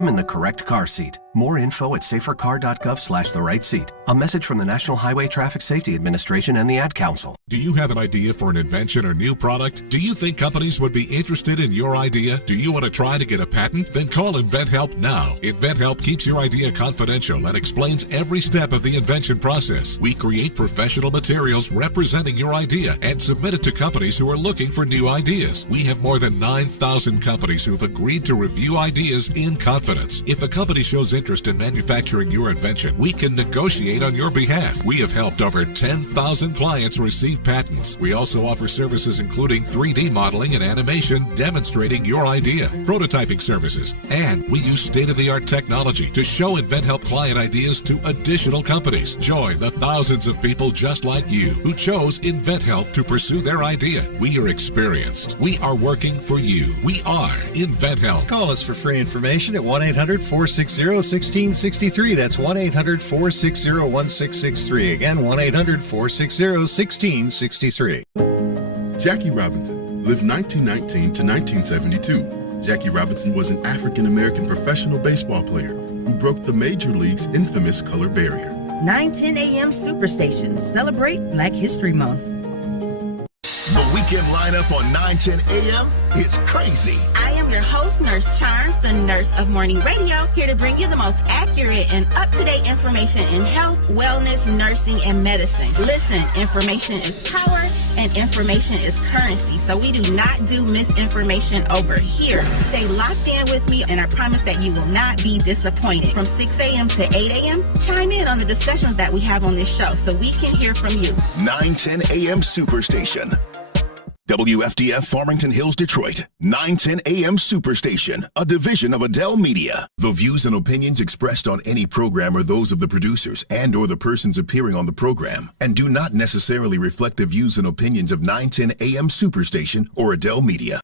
in the correct car seat. More info at safercar.gov/the right seat. A message from the National Highway Traffic Safety Administration and the Ad Council. Do you have an idea for an invention or new product? Do you think companies would be interested in your idea? Do you want to try to get a patent? Then call InventHelp now. InventHelp keeps your idea confidential and explains every step of the invention process. We create professional materials representing your idea and submit it to companies who are looking for new ideas. We have more than 9,000 companies who have agreed to review ideas in confidence. If a company shows interest in manufacturing your invention, we can negotiate on your behalf. We have helped over 10,000 clients receive patents. We also offer services including 3D modeling and animation demonstrating your idea, prototyping services, and we use state-of-the-art technology to show InventHelp client ideas to additional companies. Join the thousands of people just like you who chose InventHelp to pursue their idea. We are experienced. We are working for you. We are InventHelp. Call us for free information at 1-800-460-1663. That's 1-800-460-1663. Again, 1-800-460-1663. Jackie Robinson lived 1919 to 1972. Jackie Robinson was an African-American professional baseball player who broke the Major League's infamous color barrier. 9:10 a.m. Superstation. Celebrate Black History Month. The weekend lineup on 9:10 a.m. is crazy. I am your host, Nurse Charms, the nurse of morning radio, here to bring you the most accurate and up-to-date information in health, wellness, nursing, and medicine. Listen, information is power and information is currency, so we do not do misinformation over here. Stay locked in with me, and I promise that you will not be disappointed. From 6 a.m. to 8 a.m., chime in on the discussions that we have on this show so we can hear from you. 9:10 a.m. Superstation. WFDF Farmington Hills, Detroit. 9:10 a.m. Superstation, a division of Adele Media. The views and opinions expressed on any program are those of the producers and or the persons appearing on the program and do not necessarily reflect the views and opinions of 9:10 a.m. Superstation or Adele Media.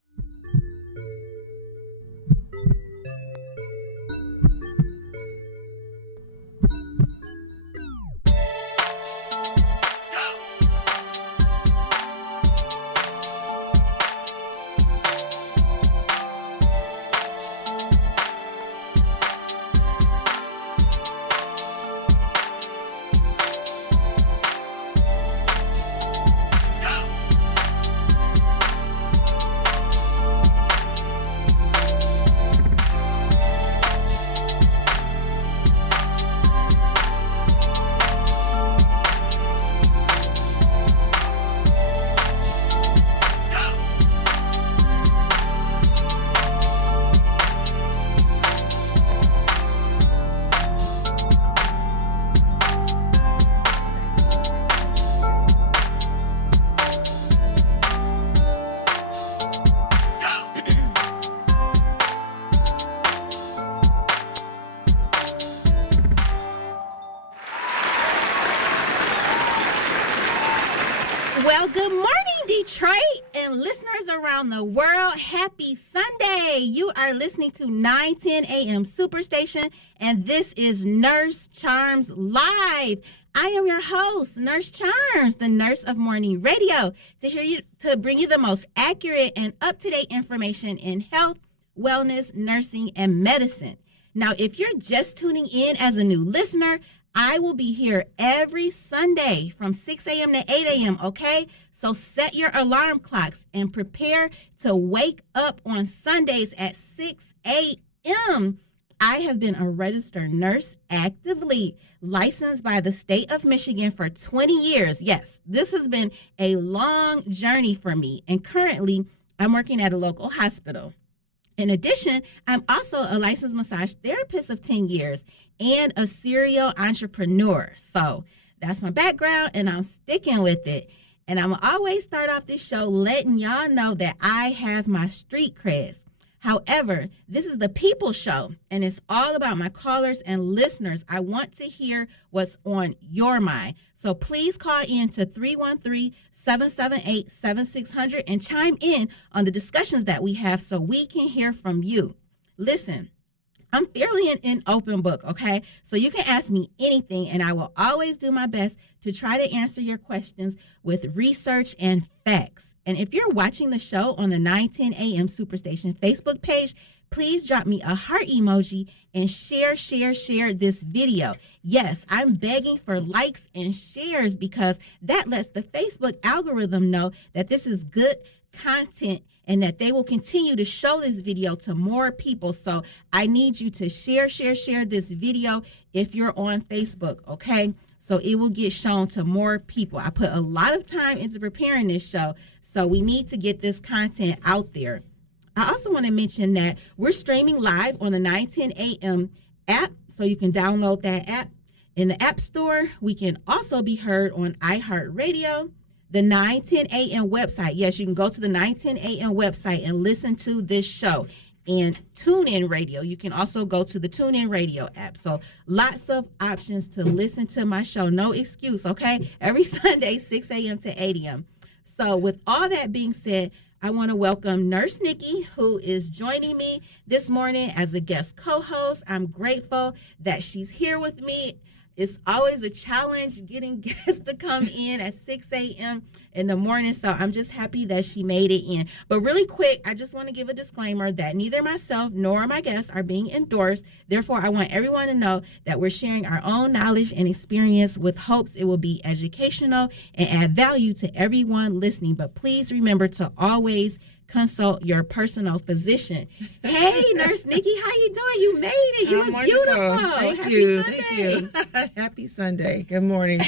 Well, good morning, Detroit, and listeners around the world. Happy Sunday. You are listening to 9:10 a.m. Superstation, and this is Nurse Charms Live. I am your host, Nurse Charms, the nurse of morning radio, to bring you the most accurate and up-to-date information in health, wellness, nursing, and medicine. Now, if you're just tuning in as a new listener, I will be here every Sunday from 6 a.m. to 8 a.m., okay? So set your alarm clocks and prepare to wake up on Sundays at 6 a.m. I have been a registered nurse, actively licensed by the state of Michigan for 20 years. Yes, this has been a long journey for me, and currently I'm working at a local hospital. In addition, I'm also a licensed massage therapist of 10 years and a serial entrepreneur. So that's my background, and I'm sticking with it. And I'm always start off this show letting y'all know that I have my street creds. However, this is the people show, and it's all about my callers and listeners. I want to hear what's on your mind. So please call in to 313-778-7600 and chime in on the discussions that we have so we can hear from you. Listen, I'm fairly an open book, okay? So you can ask me anything, and I will always do my best to try to answer your questions with research and facts. And if you're watching the show on the 910 a.m. Superstation Facebook page, please drop me a heart emoji and share this video. Yes, I'm begging for likes and shares because that lets the Facebook algorithm know that this is good content and that they will continue to show this video to more people. So I need you to share this video if you're on Facebook, okay? So it will get shown to more people. I put a lot of time into preparing this show, so we need to get this content out there. I also want to mention that we're streaming live on the 910 AM app, so you can download that app in the App Store. We can also be heard on iHeartRadio, the 910 AM website. Yes, you can go to the 910 AM website and listen to this show. And TuneIn Radio. You can also go to the TuneIn Radio app. So lots of options to listen to my show. No excuse, okay? Every Sunday, 6 a.m. to 8 a.m. So with all that being said, I want to welcome Nurse Nikki, who is joining me this morning as a guest co-host. I'm grateful that she's here with me. It's always a challenge getting guests to come in at 6 a.m. in the morning, so I'm just happy that she made it in. But really quick, I just want to give a disclaimer that neither myself nor my guests are being endorsed. Therefore, I want everyone to know that we're sharing our own knowledge and experience with hopes it will be educational and add value to everyone listening. But please remember to always consult your personal physician. Hey, Nurse Nikki, how you doing? You made it. You look beautiful. Thank you. Happy Sunday. Good morning.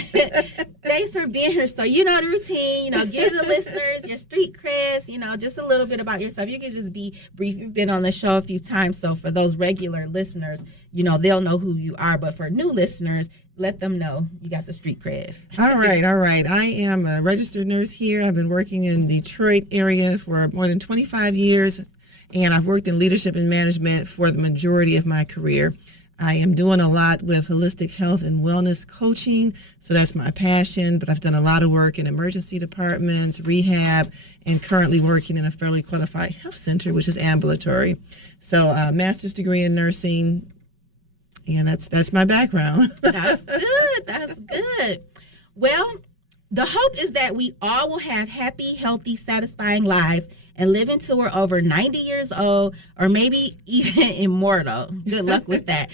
Thanks for being here. So you know the routine, give the listeners your street creds, just a little bit about yourself. You can just be brief. You've been on the show a few times, so for those regular listeners, they'll know who you are. But for new listeners, let them know you got the street creds. All right. I am a registered nurse here. I've been working in Detroit area for more than 25 years, and I've worked in leadership and management for the majority of my career. I am doing a lot with holistic health and wellness coaching, so that's my passion, but I've done a lot of work in emergency departments, rehab, and currently working in a fairly qualified health center, which is ambulatory. So master's degree in nursing, and that's my background. That's good. Well, the hope is that we all will have happy, healthy, satisfying lives and live until we're over 90 years old or maybe even immortal. Good luck with that.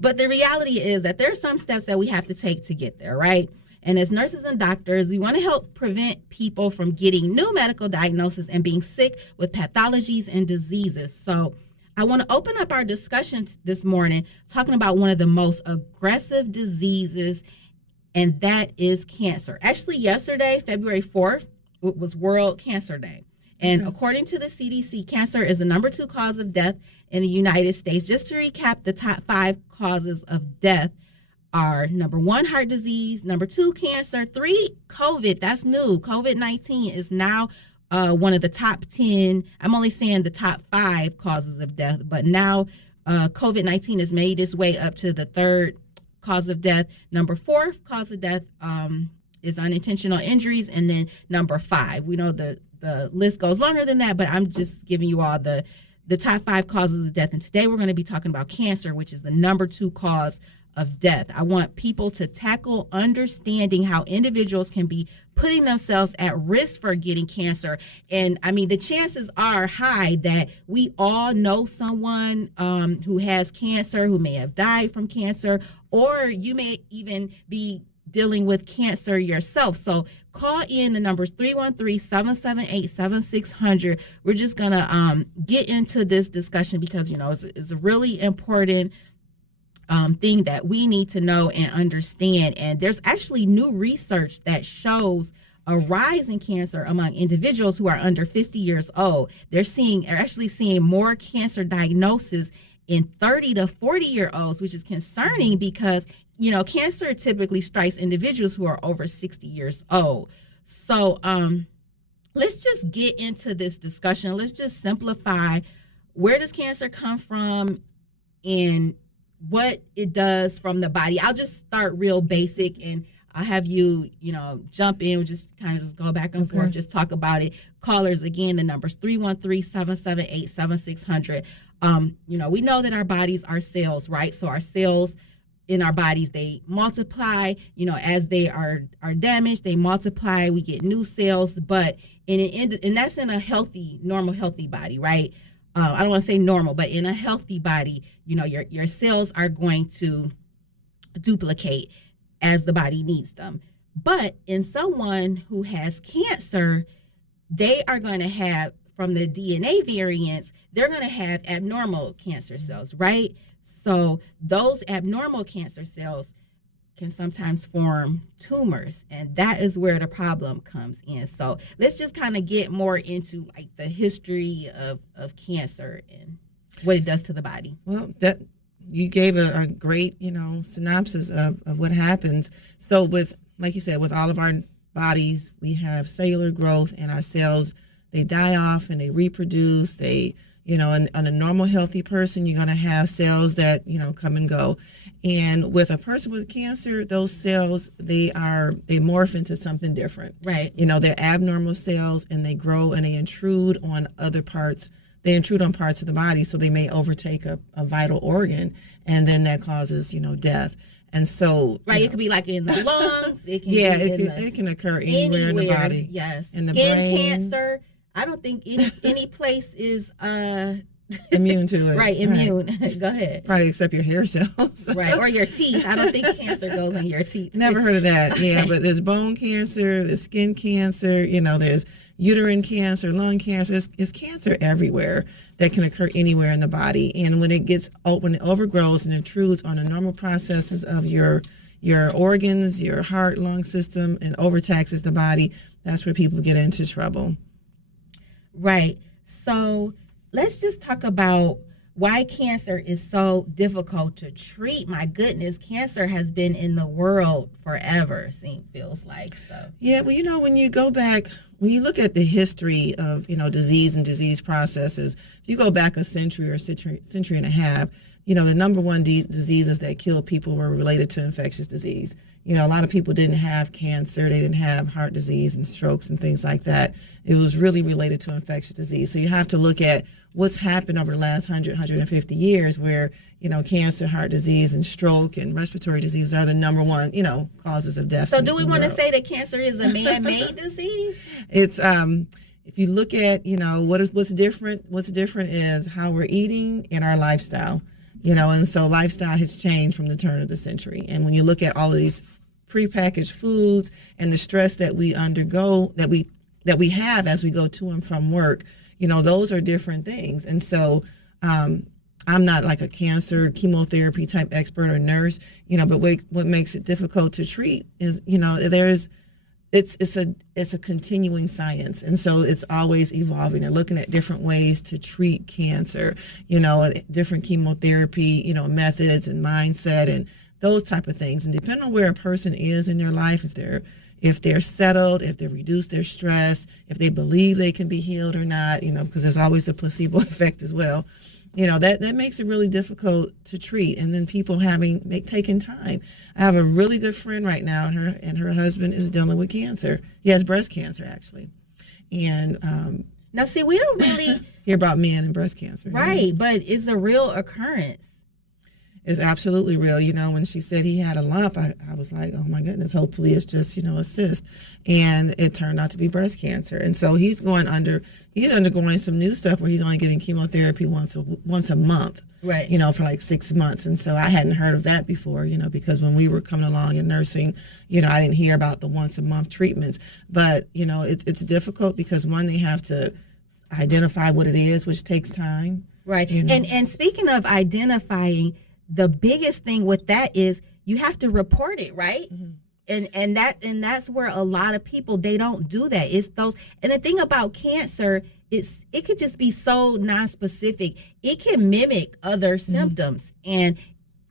But the reality is that there are some steps that we have to take to get there, right? And as nurses and doctors, we want to help prevent people from getting new medical diagnoses and being sick with pathologies and diseases. So I want to open up our discussion this morning talking about one of the most aggressive diseases, and that is cancer. Actually, yesterday, February 4th, it was World Cancer Day. And according to the CDC, cancer is the number 2 cause of death in the United States. Just to recap, the top 5 causes of death are number 1, heart disease, number 2, cancer, 3, COVID. That's new. COVID-19 is now one of the top 10. I'm only saying the top 5 causes of death, but now COVID-19 has made its way up to the 3rd cause of death. Number 4 cause of death is unintentional injuries, and then number 5. We know the list goes longer than that, but I'm just giving you all the top 5 causes of death. And today we're going to be talking about cancer, which is the number 2 cause of death. I want people to tackle understanding how individuals can be putting themselves at risk for getting cancer. And I mean, the chances are high that we all know someone who has cancer, who may have died from cancer, or you may even be dealing with cancer yourself. So call in. The number's 313-778-7600. We're just going to get into this discussion because, it's a really important thing that we need to know and understand. And there's actually new research that shows a rise in cancer among individuals who are under 50 years old. They're actually seeing more cancer diagnosis in 30 to 40-year-olds, which is concerning because cancer typically strikes individuals who are over 60 years old. So let's just get into this discussion. Let's just simplify, where does cancer come from and what it does from the body. I'll just start real basic, and I'll have you, jump in. We'll just kind of just go back and forth, just talk about it. Callers, again, the number's 313-778-7600. We know that our bodies are cells, right? So our cells in our bodies, they multiply, as they are damaged, they multiply, we get new cells, but and that's in a healthy, normal, healthy body, right? I don't want to say normal, but in a healthy body, your cells are going to duplicate as the body needs them. But in someone who has cancer, they are going to have, from the DNA variants, they're going to have abnormal cancer cells, right? So those abnormal cancer cells can sometimes form tumors, and that is where the problem comes in. So let's just kind of get more into like the history of cancer and what it does to the body. Well, that you gave a great, synopsis of what happens. So with, like you said, with all of our bodies, we have cellular growth, and our cells, they die off and they reproduce. They, in a normal healthy person, you're going to have cells that, come and go. And with a person with cancer, those cells, they morph into something different. Right. They're abnormal cells, and they grow and they intrude on other parts. They intrude on parts of the body, so they may overtake a vital organ, and then that causes, death. And so, right, it could be like in the lungs. It can it can occur anywhere in the body. Yes, in the skin brain. Cancer. I don't think any place is immune to it. Right, immune. Right. Go ahead. Probably except your hair cells. Right, or your teeth. I don't think cancer goes in your teeth. Never heard of that. Yeah, but there's bone cancer, there's skin cancer. There's uterine cancer, lung cancer. It's cancer everywhere that can occur anywhere in the body. And when it overgrows and intrudes on the normal processes of your organs, your heart, lung system, and overtaxes the body, that's where people get into trouble. Right. So let's just talk about why cancer is so difficult to treat. My goodness, cancer has been in the world forever, feels like. So. Yeah, well, when you go back, when you look at the history of, disease and disease processes, if you go back a century or century and a half, the number one diseases that killed people were related to infectious disease. A lot of people didn't have cancer. They didn't have heart disease and strokes and things like that. It was really related to infectious disease. So you have to look at what's happened over the last 150 years where, cancer, heart disease, and stroke and respiratory diseases are the number one, causes of death. So do we want to say that cancer is a man-made disease? It's, if you look at, what's different is how we're eating and our lifestyle. And so lifestyle has changed from the turn of the century. And when you look at all of these prepackaged foods and the stress that we undergo, that we have as we go to and from work, those are different things. And so I'm not like a cancer chemotherapy type expert or nurse, but what makes it difficult to treat is, it's a continuing science. And so it's always evolving. They're looking at different ways to treat cancer, different chemotherapy, methods and mindset and those type of things. And depending on where a person is in their life, if they're settled, if they reduce their stress, if they believe they can be healed or not, because there's always a placebo effect as well. That makes it really difficult to treat. And then people taking time. I have a really good friend right now, and her husband is dealing with cancer. He has breast cancer, actually. And now, see, we don't really hear about men and breast cancer. Right, but it's a real occurrence. It's absolutely real. When she said he had a lump, I was like, oh my goodness, hopefully it's just, a cyst. And it turned out to be breast cancer. And so he's undergoing some new stuff where he's only getting chemotherapy once a month. Right. For like 6 months. And so I hadn't heard of that before, because when we were coming along in nursing, I didn't hear about the once a month treatments. But, it's difficult because one, they have to identify what it is, which takes time. Right. And speaking of identifying, the biggest thing with that is you have to report it, right? Mm-hmm. And that's where a lot of people, they don't do that. It's those, and the thing about cancer, it could just be so non-specific. It can mimic other symptoms. And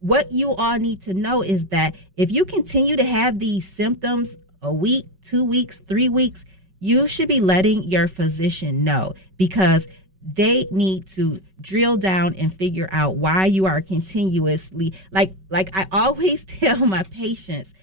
what you all need to know is that if you continue to have these symptoms a week, 2 weeks, 3 weeks, you should be letting your physician know, because they need to drill down and figure out why you are continuously, like I always tell my patients,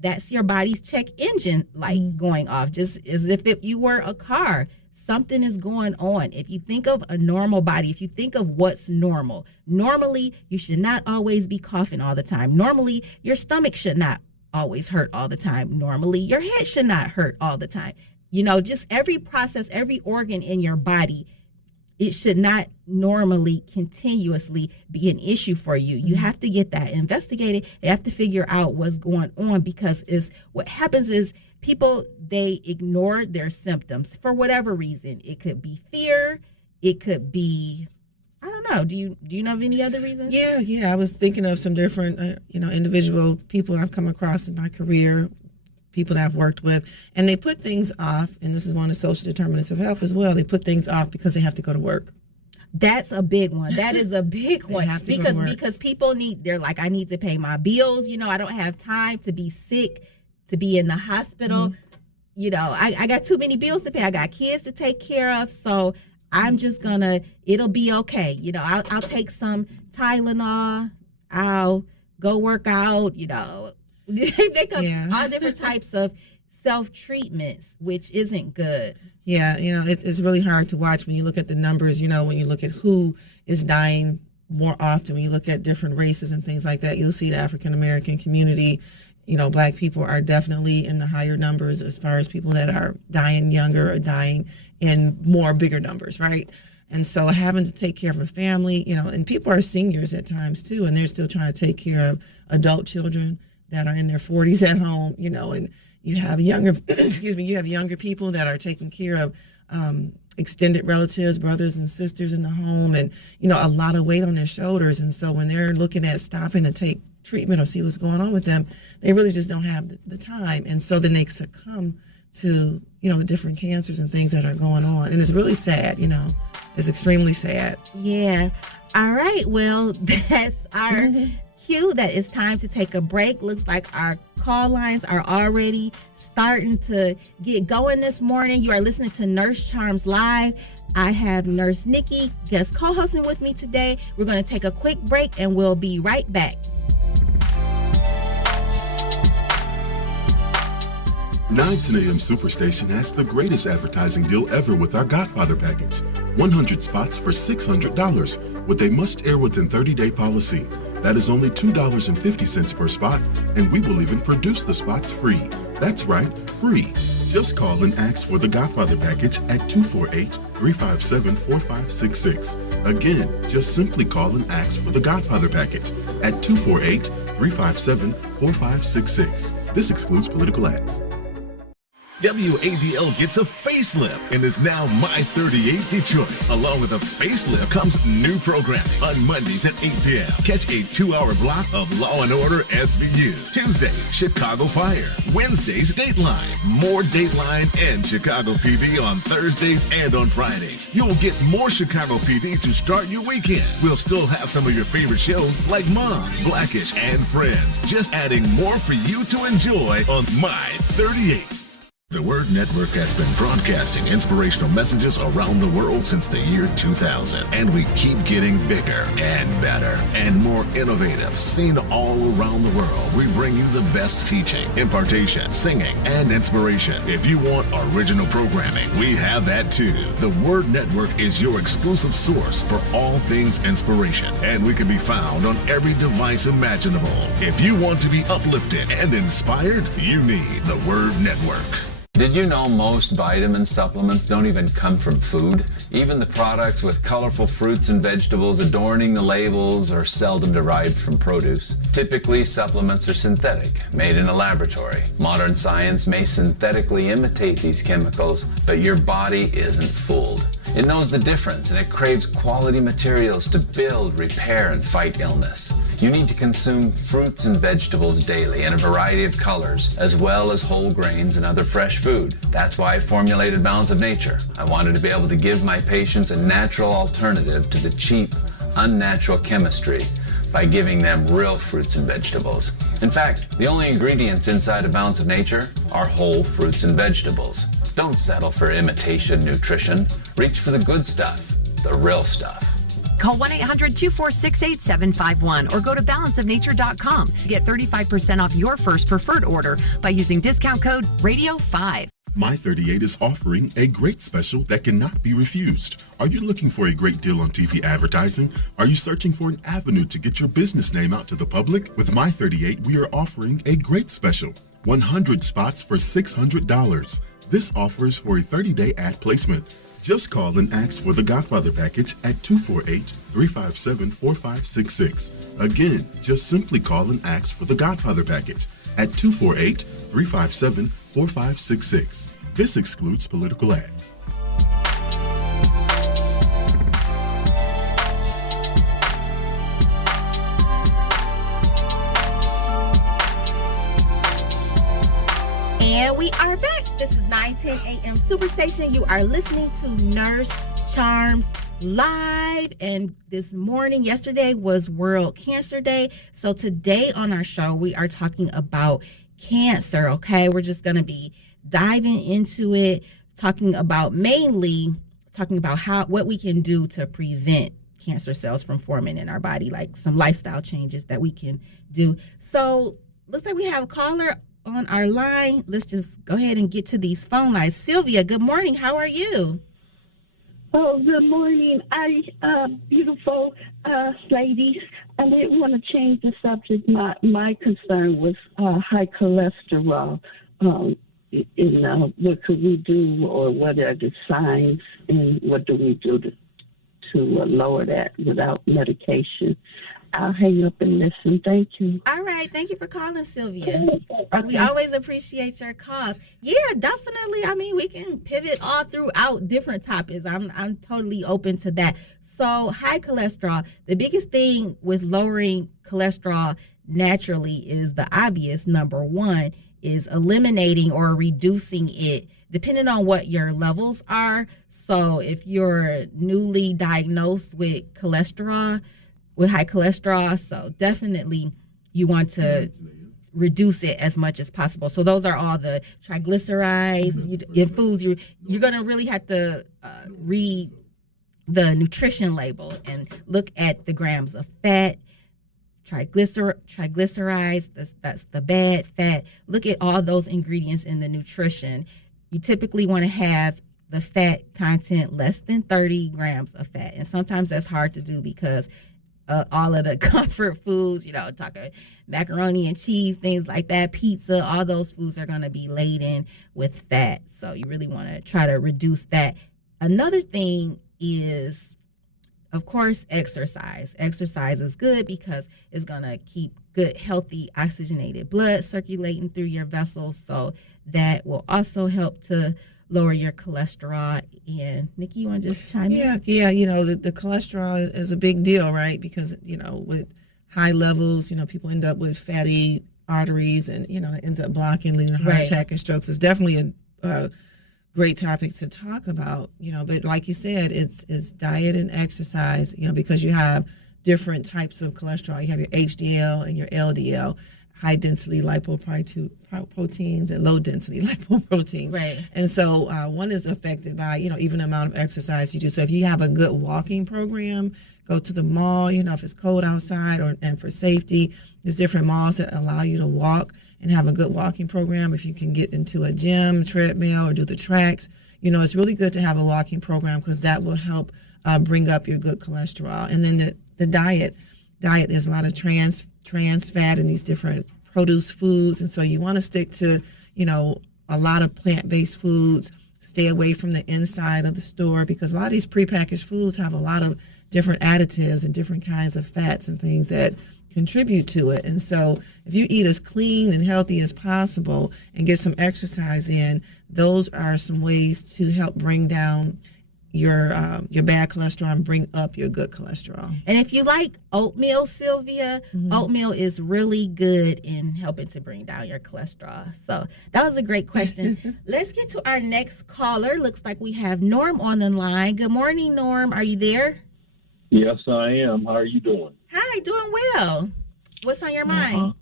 that's your body's check engine light going off, just as if you were a car. Something is going on. If you think of a normal body, if you think of what's normal, normally you should not always be coughing all the time. Normally your stomach should not always hurt all the time. Normally your head should not hurt all the time. Just every process, every organ in your body it should not normally continuously be an issue for you. You have to get that investigated. You have to figure out what's going on, because what happens is people, they ignore their symptoms for whatever reason. It could be fear. It could be, I don't know. Do you know of any other reasons? Yeah. I was thinking of some different, individual people I've come across in my career, people that I've worked with, and they put things off, and this is one of the social determinants of health as well. They put things off because they have to go to work. That's a big one. That is a big one, because people they're like, I need to pay my bills. I don't have time to be sick, to be in the hospital. Mm-hmm. I got too many bills to pay. I got kids to take care of. So I'm just it'll be okay. I'll take some Tylenol. I'll go work out, They make up all different types of self-treatments, which isn't good. Yeah, it's really hard to watch when you look at the numbers, when you look at who is dying more often, when you look at different races and things like that, you'll see the African-American community, Black people are definitely in the higher numbers as far as people that are dying younger or dying in bigger numbers, right? And so having to take care of a family, and people are seniors at times too, and they're still trying to take care of adult children that are in their 40s at home, and you have younger, you have younger people that are taking care of extended relatives, brothers and sisters in the home, and, a lot of weight on their shoulders. And so when they're looking at stopping to take treatment or see what's going on with them, they really just don't have the time. And so then they succumb to, the different cancers and things that are going on. And it's really sad, it's extremely sad. Yeah. All right. Well, that's our cue that it's time to take a break. Looks like our call lines are already starting to get going this morning. You are listening to Nurse Charms Live. I have Nurse Nikki, guest co-hosting with me today. We're going to take a quick break and we'll be right back. 910 AM Superstation has the greatest advertising deal ever with our Godfather package. 100 spots for $600 with a must-air within 30-day policy. That is only $2.50 per spot, and we will even produce the spots free. That's right, free. Just call and ask for the Godfather package at 248-357-4566. Again, just simply call and ask for the Godfather package at 248-357-4566. This excludes political ads. WADL gets a facelift and is now My 38 Detroit. Along with a facelift comes new programming. On Mondays at 8 p.m., catch a 2-hour block of Law & Order SVU. Tuesdays, Chicago Fire. Wednesdays, Dateline. More Dateline and Chicago PD on Thursdays and on Fridays. You'll get more Chicago PD to start your weekend. We'll still have some of your favorite shows like Mom, Blackish, and Friends. Just adding more for you to enjoy on My 38. The Word Network has been broadcasting inspirational messages around the world since the year 2000, and we keep getting bigger and better and more innovative. Seen all around the world, we bring you the best teaching, impartation, singing, and inspiration. If you want original programming, we have that too. The Word Network is your exclusive source for all things inspiration, and we can be found on every device imaginable. If you want to be uplifted and inspired, you need the Word Network. Did you know most vitamin supplements don't even come from food? Even the products with colorful fruits and vegetables adorning the labels are seldom derived from produce. Typically, supplements are synthetic, made in a laboratory. Modern science may synthetically imitate these chemicals, but your body isn't fooled. It knows the difference, and it craves quality materials to build, repair, and fight illness. You need to consume fruits and vegetables daily in a variety of colors, as well as whole grains and other fresh food. That's why I formulated Balance of Nature. I wanted to be able to give my patients a natural alternative to the cheap, unnatural chemistry by giving them real fruits and vegetables. In fact, the only ingredients inside of Balance of Nature are whole fruits and vegetables. Don't settle for imitation nutrition. Reach for the good stuff, the real stuff. Call 1-800-246-8751 or go to balanceofnature.com to get 35% off your first preferred order by using discount code RADIO5. My 38 is offering a great special that cannot be refused. Are you looking for a great deal on TV advertising? Are you searching for an avenue to get your business name out to the public? With My 38, we are offering a great special. 100 spots for $600. This offer is for a 30-day ad placement. Just call and ask for the Godfather package at 248-357-4566. Again, just simply call and ask for the Godfather package at 248-357-4566. This excludes political ads. And we are back. This is 910 a.m. Superstation. You are listening to Nurse Charms Live. And this morning, yesterday was World Cancer Day. So today on our show, we are talking about cancer, okay? We're just going to be diving into it, talking about what we can do to prevent cancer cells from forming in our body, like some lifestyle changes that we can do. So looks like we have a caller on our line. Let's just go ahead and get to these phone lines. Sylvia, good morning. How are you? Oh, good morning. Beautiful ladies. I didn't want to change the subject. My concern was high cholesterol. What could we do, or what are the signs, and what do we do to lower that without medication? I'll hang up and listen. Thank you. All right. Thank you for calling, Sylvia. Okay. We always appreciate your calls. Yeah, definitely. I mean, we can pivot all throughout different topics. I'm totally open to that. So high cholesterol, the biggest thing with lowering cholesterol naturally is the obvious. Number one is eliminating or reducing it, depending on what your levels are. So if you're newly diagnosed with high cholesterol, so definitely you want to reduce it as much as possible. So those are all the triglycerides in foods. You're going to really have to read the nutrition label and look at the grams of fat, triglycerides, that's the bad fat. Look at all those ingredients in the nutrition. You typically want to have the fat content less than 30 grams of fat. And sometimes that's hard to do because all of the comfort foods, talking macaroni and cheese, things like that, pizza, all those foods are going to be laden with fat. So you really want to try to reduce that. Another thing is, of course, exercise. Exercise is good because it's going to keep good, healthy, oxygenated blood circulating through your vessels. So that will also help to lower your cholesterol. And Nikki, you want to just chime in? Yeah. The cholesterol is a big deal, right? Because, with high levels, people end up with fatty arteries and, it ends up blocking, leading to heart attack and strokes. It's definitely a great topic to talk about, but like you said, it's diet and exercise, because you have different types of cholesterol. You have your HDL and your LDL. High density lipoproteins and low density lipoproteins. Right. And so one is affected by, even the amount of exercise you do. So if you have a good walking program, go to the mall, if it's cold outside and for safety, there's different malls that allow you to walk and have a good walking program. If you can get into a gym, treadmill, or do the tracks, it's really good to have a walking program because that will help bring up your good cholesterol. And then the diet, there's a lot of trans fat in these different produce foods, and so you want to stick to a lot of plant-based foods. Stay away from the inside of the store because a lot of these prepackaged foods have a lot of different additives and different kinds of fats and things that contribute to it. And so if you eat as clean and healthy as possible and get some exercise in, those are some ways to help bring down your bad cholesterol and bring up your good cholesterol. And if you like oatmeal, Sylvia, oatmeal is really good in helping to bring down your cholesterol. So that was a great question. Let's get to our next caller. Looks like we have Norm on the line. Good morning, Norm. Are you there? Yes, I am. How are you doing? Hi, doing well. What's on your mind?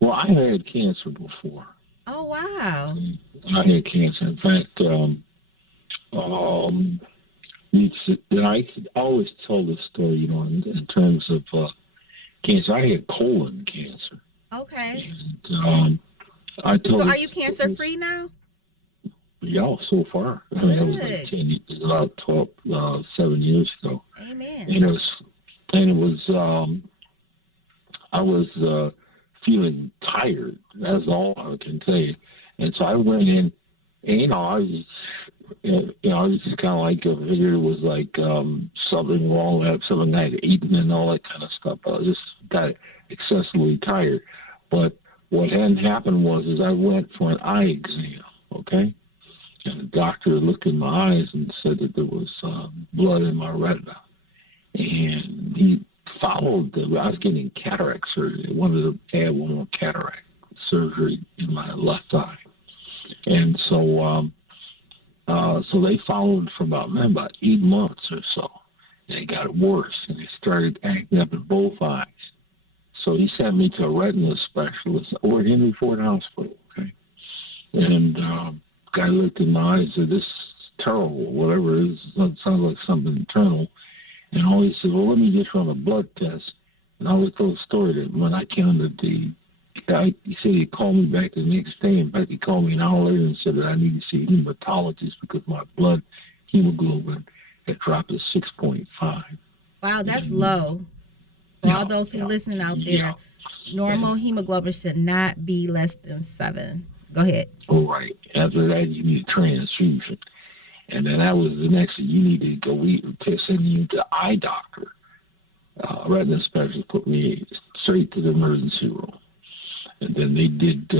Well, I had cancer before. Oh, wow. I had cancer. In fact, I always tell this story, in terms of cancer. I had colon cancer. Okay. And, so are you cancer free now? Yeah, so far. That was like 7 years ago. Amen. I was feeling tired. That's all I can tell you. And so I went in, and I was I was just kind of like, I figured it was like something wrong, something I had eaten and all that kind of stuff. I just got excessively tired. But what hadn't happened is I went for an eye exam, okay? And the doctor looked in my eyes and said that there was blood in my retina. And he followed I was getting cataract surgery. They wanted to add one more cataract surgery in my left eye. And so so they followed for about 8 months or so. And it got worse, and it started acting up in both eyes. So he sent me to a retina specialist over at Henry Ford Hospital, okay? And guy looked in my eyes and said, "This is terrible, whatever it is. It sounds like something internal." And all he said, "Well, let me just run a blood test." And I always told the story that when I came to the guy, he said he'd call me back the next day. In fact, he called me an hour later and said that I need to see a hematologist because my blood hemoglobin had dropped to 6.5. Wow, that's low. For all those who listening out there, normal hemoglobin should not be less than 7. Go ahead. All right. After that, you need a transfusion. And then that was the next thing. You need to go send you to the eye doctor. Retina specialist put me straight to the emergency room. And then they did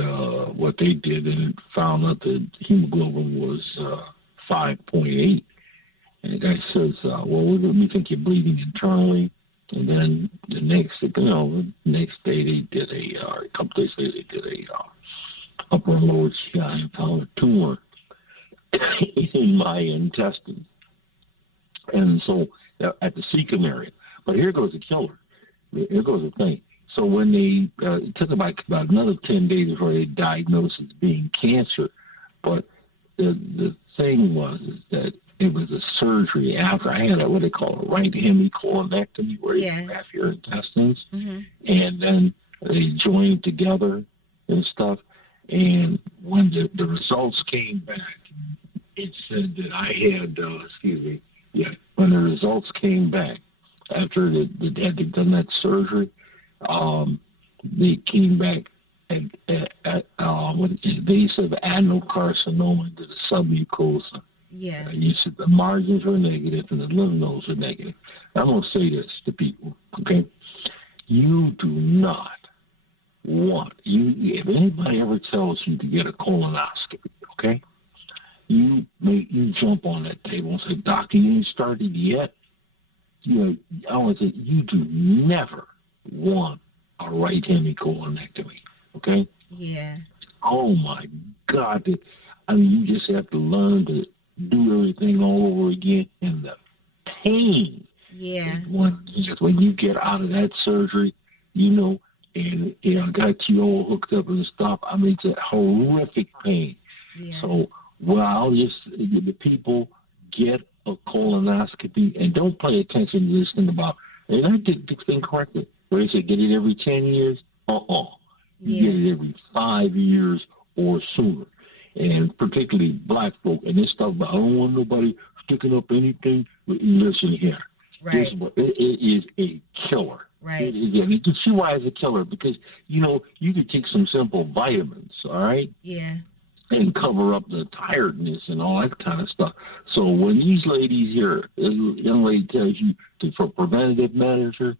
what they did and found out that hemoglobin was 5.8. And the guy says, well, we think you're bleeding internally. And then the next day they did a couple days later, they did a upper and lower GI and found a tumor in my intestine. And so at the cecum area. But here goes the killer. Here goes the thing. So when they it took about another 10 days before they diagnosed it as being cancer. But the thing was is that it was a surgery after I had what they call a right hemicolonectomy, where you have your intestines, and then they joined together and stuff. And when the results came back, it said that I had, when the results came back after they had done that surgery, they came back at invasive adenocarcinoma into the submucosa. Yeah. You said the margins were negative and the lymph nodes were negative. I'm going to say this to people, okay? You do not want, if anybody ever tells you to get a colonoscopy, okay? You jump on that table and say, "Doctor, you ain't started yet." I want to say, you do never want a right hemicolonectomy, okay? Yeah. Oh, my God. I mean, you just have to learn to do everything all over again. And the pain. Yeah. When you get out of that surgery, and got you all hooked up and stuff. I mean, it's a horrific pain. Yeah. So, the people get a colonoscopy and don't pay attention to this thing about, and I did the thing correctly, where they say get it every 10 years. You get it every 5 years or sooner. And particularly black folk, and this stuff about, I don't want nobody sticking up anything. Listen here. Right. It is a killer. Right. You can see why it's a killer, because, you could take some simple vitamins, all right? Yeah. And cover up the tiredness and all that kind of stuff. So when these ladies here, this young lady tells you for preventative measures,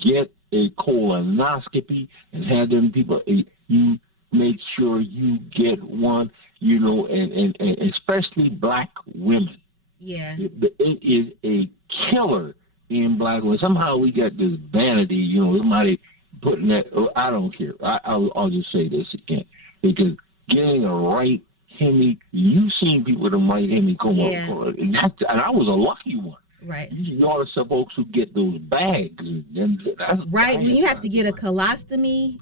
get a colonoscopy and have them people, you make sure you get one, and especially black women. Yeah. It is a killer in black women. Somehow we got this vanity, somebody putting that, I don't care. I'll just say this again, because getting a right hemi, you've seen people with a right hemi and I was a lucky one. Right. You know the folks who get those bags. Right. When you have to get a colostomy.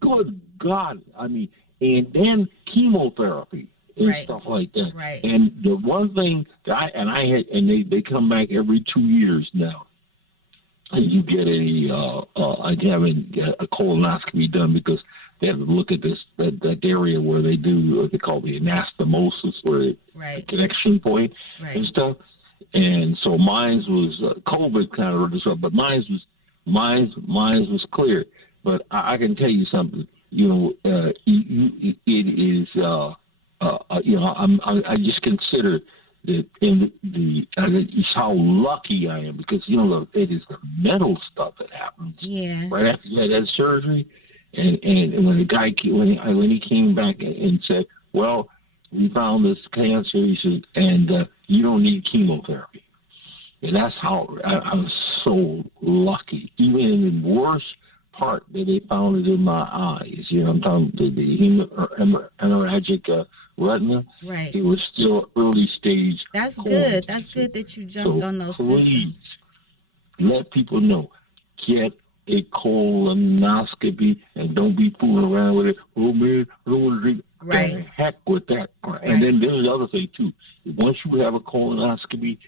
Good God. I mean, and then chemotherapy and stuff like that. Right. And the one thing they come back every 2 years now. And you get a colonoscopy done because they have to look at that area where they do what they call the anastomosis, where the connection point and stuff. And so mine was COVID kind of disrupted, but mine was clear. But I can tell you something. It is I just consider that it's how lucky I am because it is the mental stuff that happens right after you had that surgery, and when the guy when he came back and said, well, we found this cancer, he said, and you don't need chemotherapy, and that's how I was so lucky. Even in the worst part that they found it in my eyes, I'm talking the hemorrhagic retina. Right. It was still early stage. That's good. That's good that you jumped on those please symptoms. let people know. Get a colonoscopy and don't be fooling around with it. Oh man, I don't want to drink. Right. The heck with that. And then there's the other thing too. Once you have a colonoscopy,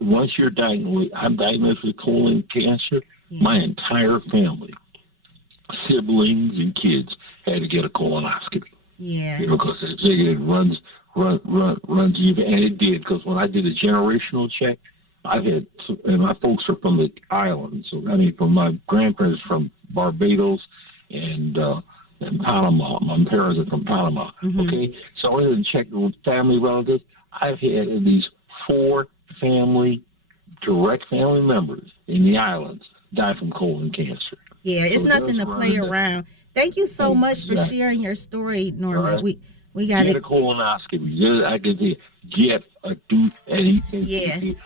once you're diagnosed, I'm diagnosed with colon cancer. My entire family, siblings and kids, had to get a colonoscopy. Yeah. Because it runs you, and it did. Because when I did a generational check, and my folks are from the islands. So from my grandparents from Barbados and Panama. My parents are from Panama. Mm-hmm. Okay, so I didn't check with family relatives. I've had at least 4 direct family members in the islands die from colon cancer. Yeah, it's nothing to play around. Thank you so much for sharing your story, Norman. Right. We got get a colonoscopy. I can say get a do anything.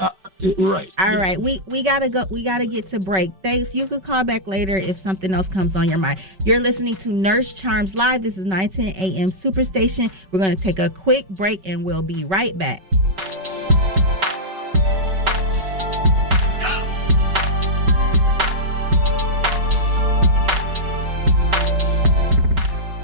Right. All right. We gotta go. We gotta get to break. Thanks. You could call back later if something else comes on your mind. You're listening to Nurse Charms Live. This is 910 AM Superstation. We're gonna take a quick break and we'll be right back.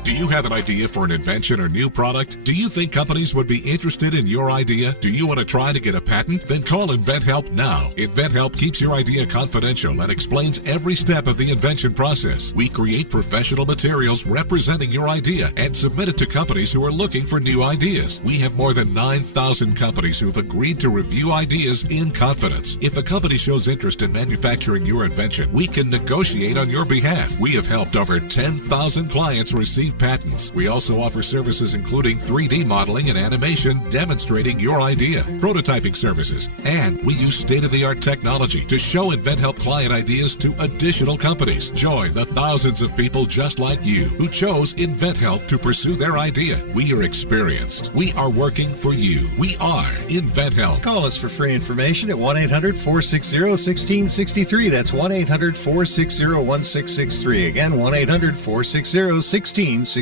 Do you have an idea for an invention or new product? Do you think companies would be interested in your idea? Do you want to try to get a patent? Then call InventHelp now. InventHelp keeps your idea confidential and explains every step of the invention process. We create professional materials representing your idea and submit it to companies who are looking for new ideas. We have more than 9,000 companies who have agreed to review ideas in confidence. If a company shows interest in manufacturing your invention, we can negotiate on your behalf. We have helped over 10,000 clients receive patents. We also offer services including 3D modeling and animation demonstrating your idea, prototyping services, and we use state-of-the-art technology to show InventHelp client ideas to additional companies. Join the thousands of people just like you who chose InventHelp to pursue their idea. We are experienced. We are working for you. We are InventHelp. Call us for free information at 1-800-460-1663. That's 1-800-460-1663. Again, 1-800-460-1663.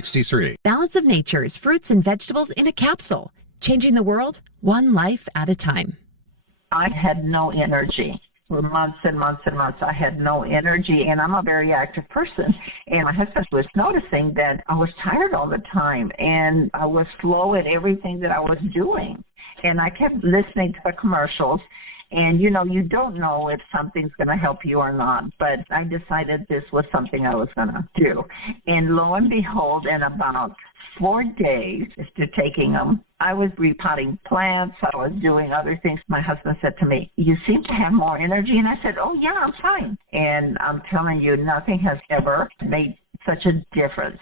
Balance of Nature's fruits and vegetables in a capsule, changing the world one life at a time. I had no energy for months and months and months. I had no energy, and I'm a very active person. And my husband was noticing that I was tired all the time, and I was slow at everything that I was doing. And I kept listening to the commercials. And, you don't know if something's going to help you or not. But I decided this was something I was going to do. And lo and behold, in about 4 days after taking them, I was repotting plants. I was doing other things. My husband said to me, "You seem to have more energy." And I said, "Oh, yeah, I'm fine." And I'm telling you, nothing has ever made such a difference.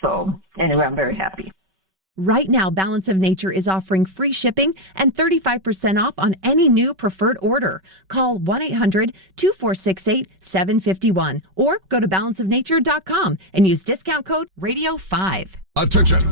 So anyway, I'm very happy. Right now, Balance of Nature is offering free shipping and 35% off on any new preferred order. Call 1-800-2468-751 or go to balanceofnature.com and use discount code RADIO5. Attention!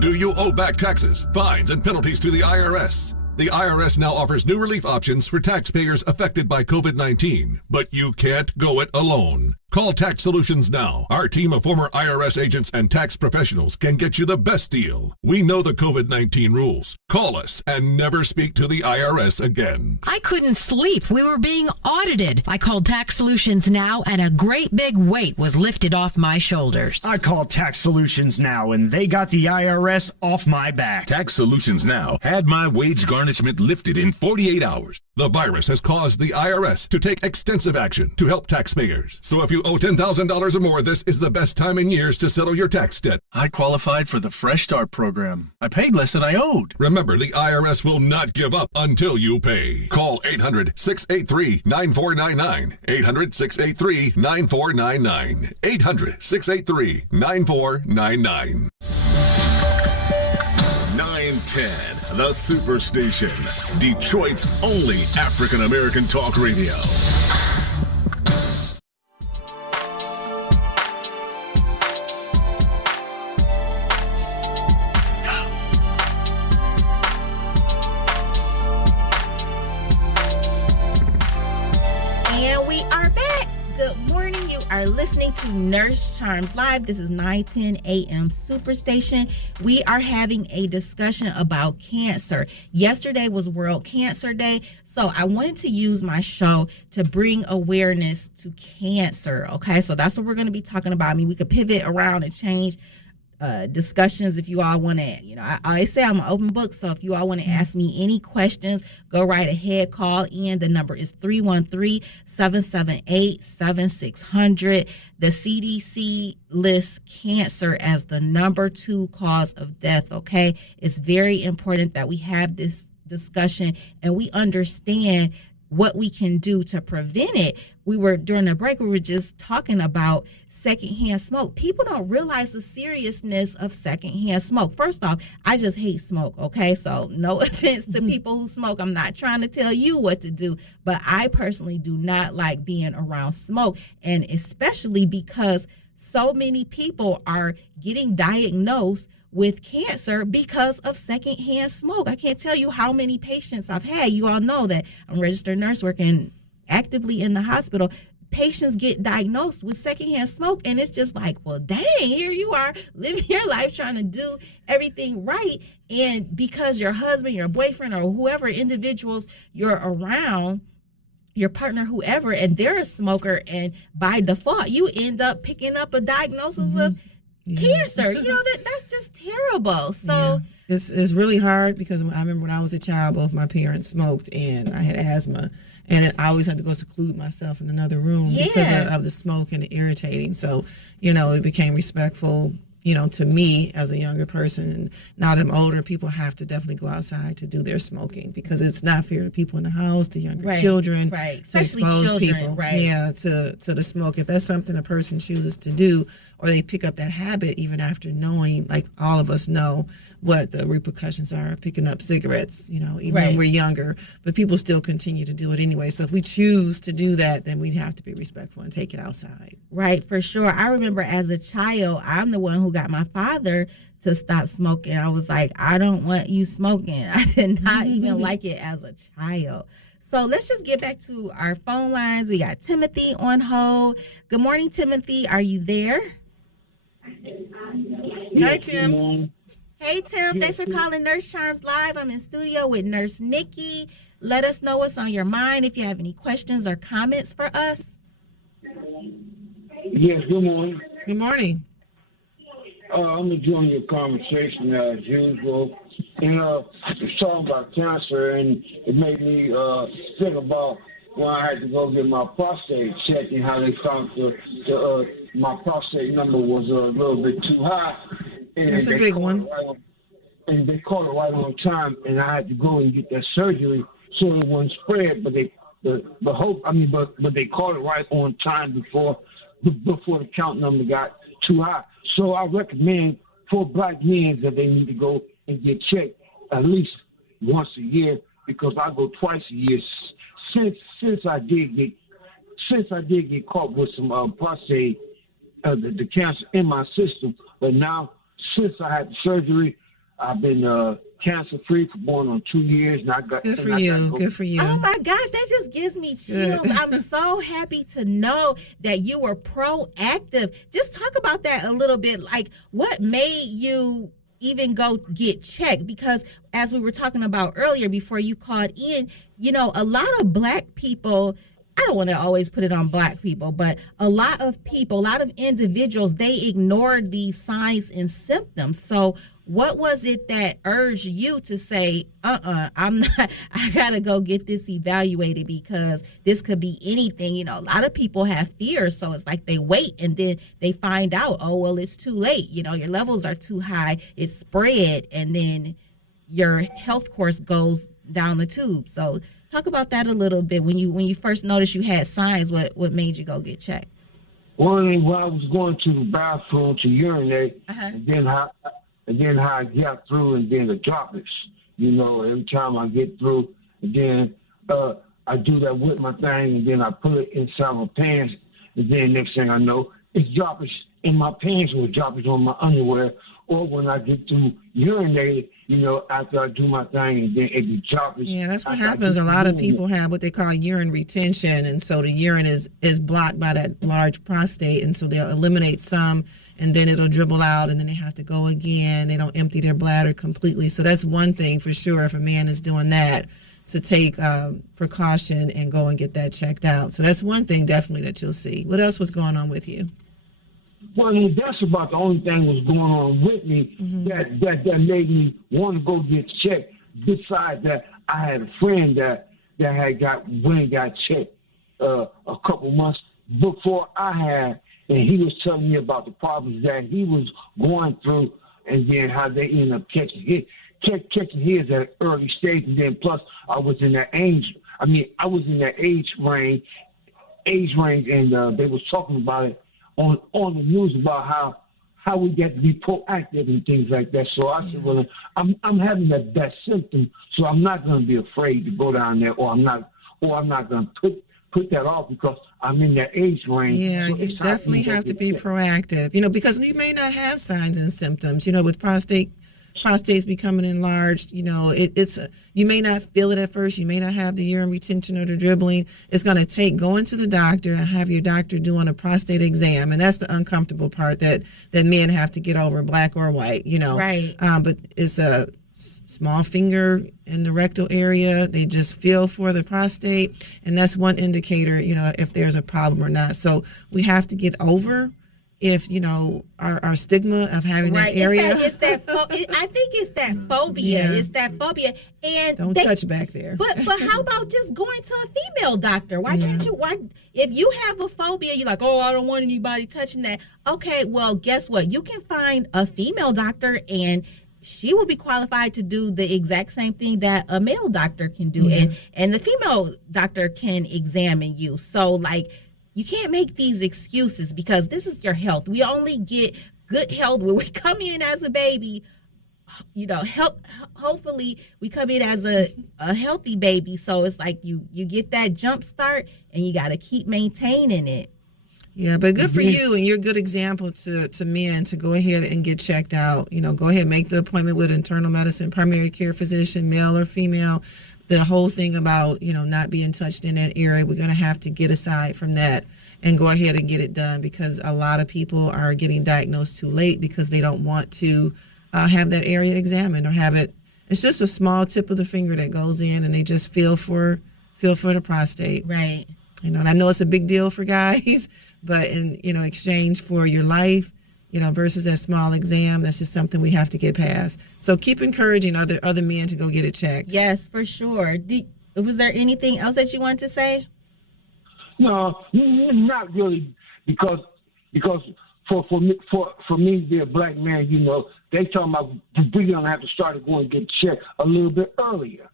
Do you owe back taxes, fines, and penalties to the IRS? The IRS now offers new relief options for taxpayers affected by COVID-19, but you can't go it alone. Call Tax Solutions now. Our team of former IRS agents and tax professionals can get you the best deal. We know the COVID-19 rules. Call us and never speak to the IRS again. I couldn't sleep. We were being audited. I called Tax Solutions now, and a great big weight was lifted off my shoulders. I called Tax Solutions now, and they got the IRS off my back. Tax Solutions now had my wage garnishment lifted in 48 hours. The virus has caused the IRS to take extensive action to help taxpayers. So if you owe $10,000 or more, this is the best time in years to settle your tax debt. I qualified for the Fresh Start program. I paid less than I owed. Remember, the IRS will not give up until you pay. Call 800-683-9499. 800-683-9499. 800-683-9499. 910, the Superstation, Detroit's only African American talk radio. And we are back. Good morning. You are listening to Nurse Charms Live. This is 910 a.m. Superstation. We are having a discussion about cancer. Yesterday was World Cancer Day, so I wanted to use my show to bring awareness to cancer. Okay, so that's what we're going to be talking about. I mean, we could pivot around and change discussions if you all want to, I always say I'm an open book, so if you all want to ask me any questions, go right ahead, call in. The number is 313-778-7600. The CDC lists cancer as the number 2 cause of death, okay? It's very important that we have this discussion and we understand what we can do to prevent it. During the break, we were just talking about secondhand smoke. People don't realize the seriousness of secondhand smoke. First off, I just hate smoke, okay? So no offense to people who smoke. I'm not trying to tell you what to do, but I personally do not like being around smoke, and especially because so many people are getting diagnosed with cancer because of secondhand smoke. I can't tell you how many patients I've had. You all know that I'm a registered nurse working actively in the hospital. Patients get diagnosed with secondhand smoke, and it's just like, well, dang, here you are living your life trying to do everything right, and because your husband, your boyfriend, or whoever individuals you're around, your partner, whoever, and they're a smoker, and by default, you end up picking up a diagnosis of cancer. That's just terrible. So it's really hard because I remember when I was a child, both my parents smoked, and I had asthma, and I always had to go seclude myself in another room because of the smoke and the irritating. So, it became respectful, to me as a younger person. And now that I'm older, people have to definitely go outside to do their smoking because it's not fair to people in the house, to younger children, to especially expose children, people, right. to the smoke. If that's something a person chooses to do, or they pick up that habit even after knowing, like all of us know what the repercussions are of picking up cigarettes, even when we're younger, but people still continue to do it anyway. So if we choose to do that, then we have to be respectful and take it outside. Right, for sure. I remember as a child, I'm the one who got my father to stop smoking. I was like, I don't want you smoking. I did not even like it as a child. So let's just get back to our phone lines. We got Timothy on hold. Good morning, Timothy. Are you there? Hi, Tim. Hey, Tim. Thanks for calling Nurse Charms Live. I'm in studio with Nurse Nikki. Let us know what's on your mind if you have any questions or comments for us. Yes, good morning. Good morning. I'm enjoying your conversation as usual. And you're talking about cancer, and it made me think about when I had to go get my prostate checked and how they found my prostate number was a little bit too high. And that's a big one. And they caught it right on time, and I had to go and get that surgery so it wouldn't spread. But they caught it right on time before the count number got too high. So I recommend for black men that they need to go and get checked at least once a year, because I go twice a year since I did get caught with some prostate the cancer in my system. But now since I had the surgery, I've been cancer-free for going on 2 years. And I got Good for you. Good for you. Oh my gosh, that just gives me chills. I'm so happy to know that you were proactive. Just talk about that a little bit. Like, what made you even go get checked? Because as we were talking about earlier before you called in, a lot of black people, I don't want to always put it on black people, but a lot of individuals, they ignore these signs and symptoms. So what was it that urged you to say, I got to go get this evaluated because this could be anything? A lot of people have fears. So it's like they wait and then they find out, oh, well, it's too late. Your levels are too high. It's spread. And then your health course goes down the tube. So talk about that a little bit. When you first noticed you had signs, what made you go get checked? Well, when I was going to the bathroom to urinate, and and then how I got through, and then the droplets. You know, every time I get through, and then I do that with my thing, and then I put it inside my pants, and then next thing I know, it's droplets in my pants or droplets on my underwear, or when I get through urinating, you know, after I do my thing, and then it be droplets. Yeah, that's what after I happens. get A lot of through people have what they call urine retention, and so the urine is blocked by that large prostate, and so they'll eliminate some, and then it'll dribble out, and then they have to go again. They don't empty their bladder completely. So that's one thing for sure. If a man is doing that, to take precaution and go and get that checked out. So that's one thing definitely that you'll see. What else was going on with you? Well, I mean, that's about the only thing that's going on with me that made me want to go get checked. Besides that, I had a friend that went and got checked a couple months before I had, and he was telling me about the problems that he was going through, and then how they ended up catching his at an early stage, and then plus I was in that age. I mean, I was in that age range, and they was talking about it on the news about how we get to be proactive and things like that. So I said, well, I'm having that symptom, so I'm not going to be afraid to go down there, or I'm not going to put that off because I'm in that age range. Yeah, so you definitely have to be proactive, you know, because you may not have signs and symptoms, you know, with prostate's becoming enlarged, you know, you may not feel it at first. You may not have the urine retention or the dribbling. It's going to take going to the doctor and have your doctor doing a prostate exam. And that's the uncomfortable part that men have to get over, black or white, you know. Right. But it's a small finger in the rectal area. They just feel for the prostate. And that's one indicator, you know, if there's a problem or not. So we have to get over if, you know, our stigma of having that area. I think it's that phobia. Yeah. It's that phobia. And Don't touch back there. But how about just going to a female doctor? Why can't you? If you have a phobia, you're like, oh, I don't want anybody touching that. Okay, well, guess what? You can find a female doctor, and she will be qualified to do the exact same thing that a male doctor can do. And the female doctor can examine you. So, like, you can't make these excuses because this is your health. We only get good health when we come in as a baby. You know, hopefully we come in as a healthy baby. So it's like you get that jump start, and you got to keep maintaining it. Yeah, but good for you, and you're a good example to men to go ahead and get checked out. You know, go ahead, make the appointment with internal medicine, primary care physician, male or female. The whole thing about, you know, not being touched in that area, we're going to have to get aside from that and go ahead and get it done, because a lot of people are getting diagnosed too late because they don't want to have that area examined or have it. It's just a small tip of the finger that goes in, and they just feel for the prostate. Right. You know, and I know it's a big deal for guys, but in, you know, exchange for your life, you know, versus that small exam, that's just something we have to get past. So keep encouraging other men to go get it checked. Yes, for sure. Was there anything else that you wanted to say? No, not really, because for me to be a black man, you know, they talking about we're gonna have to start going and get checked a little bit earlier.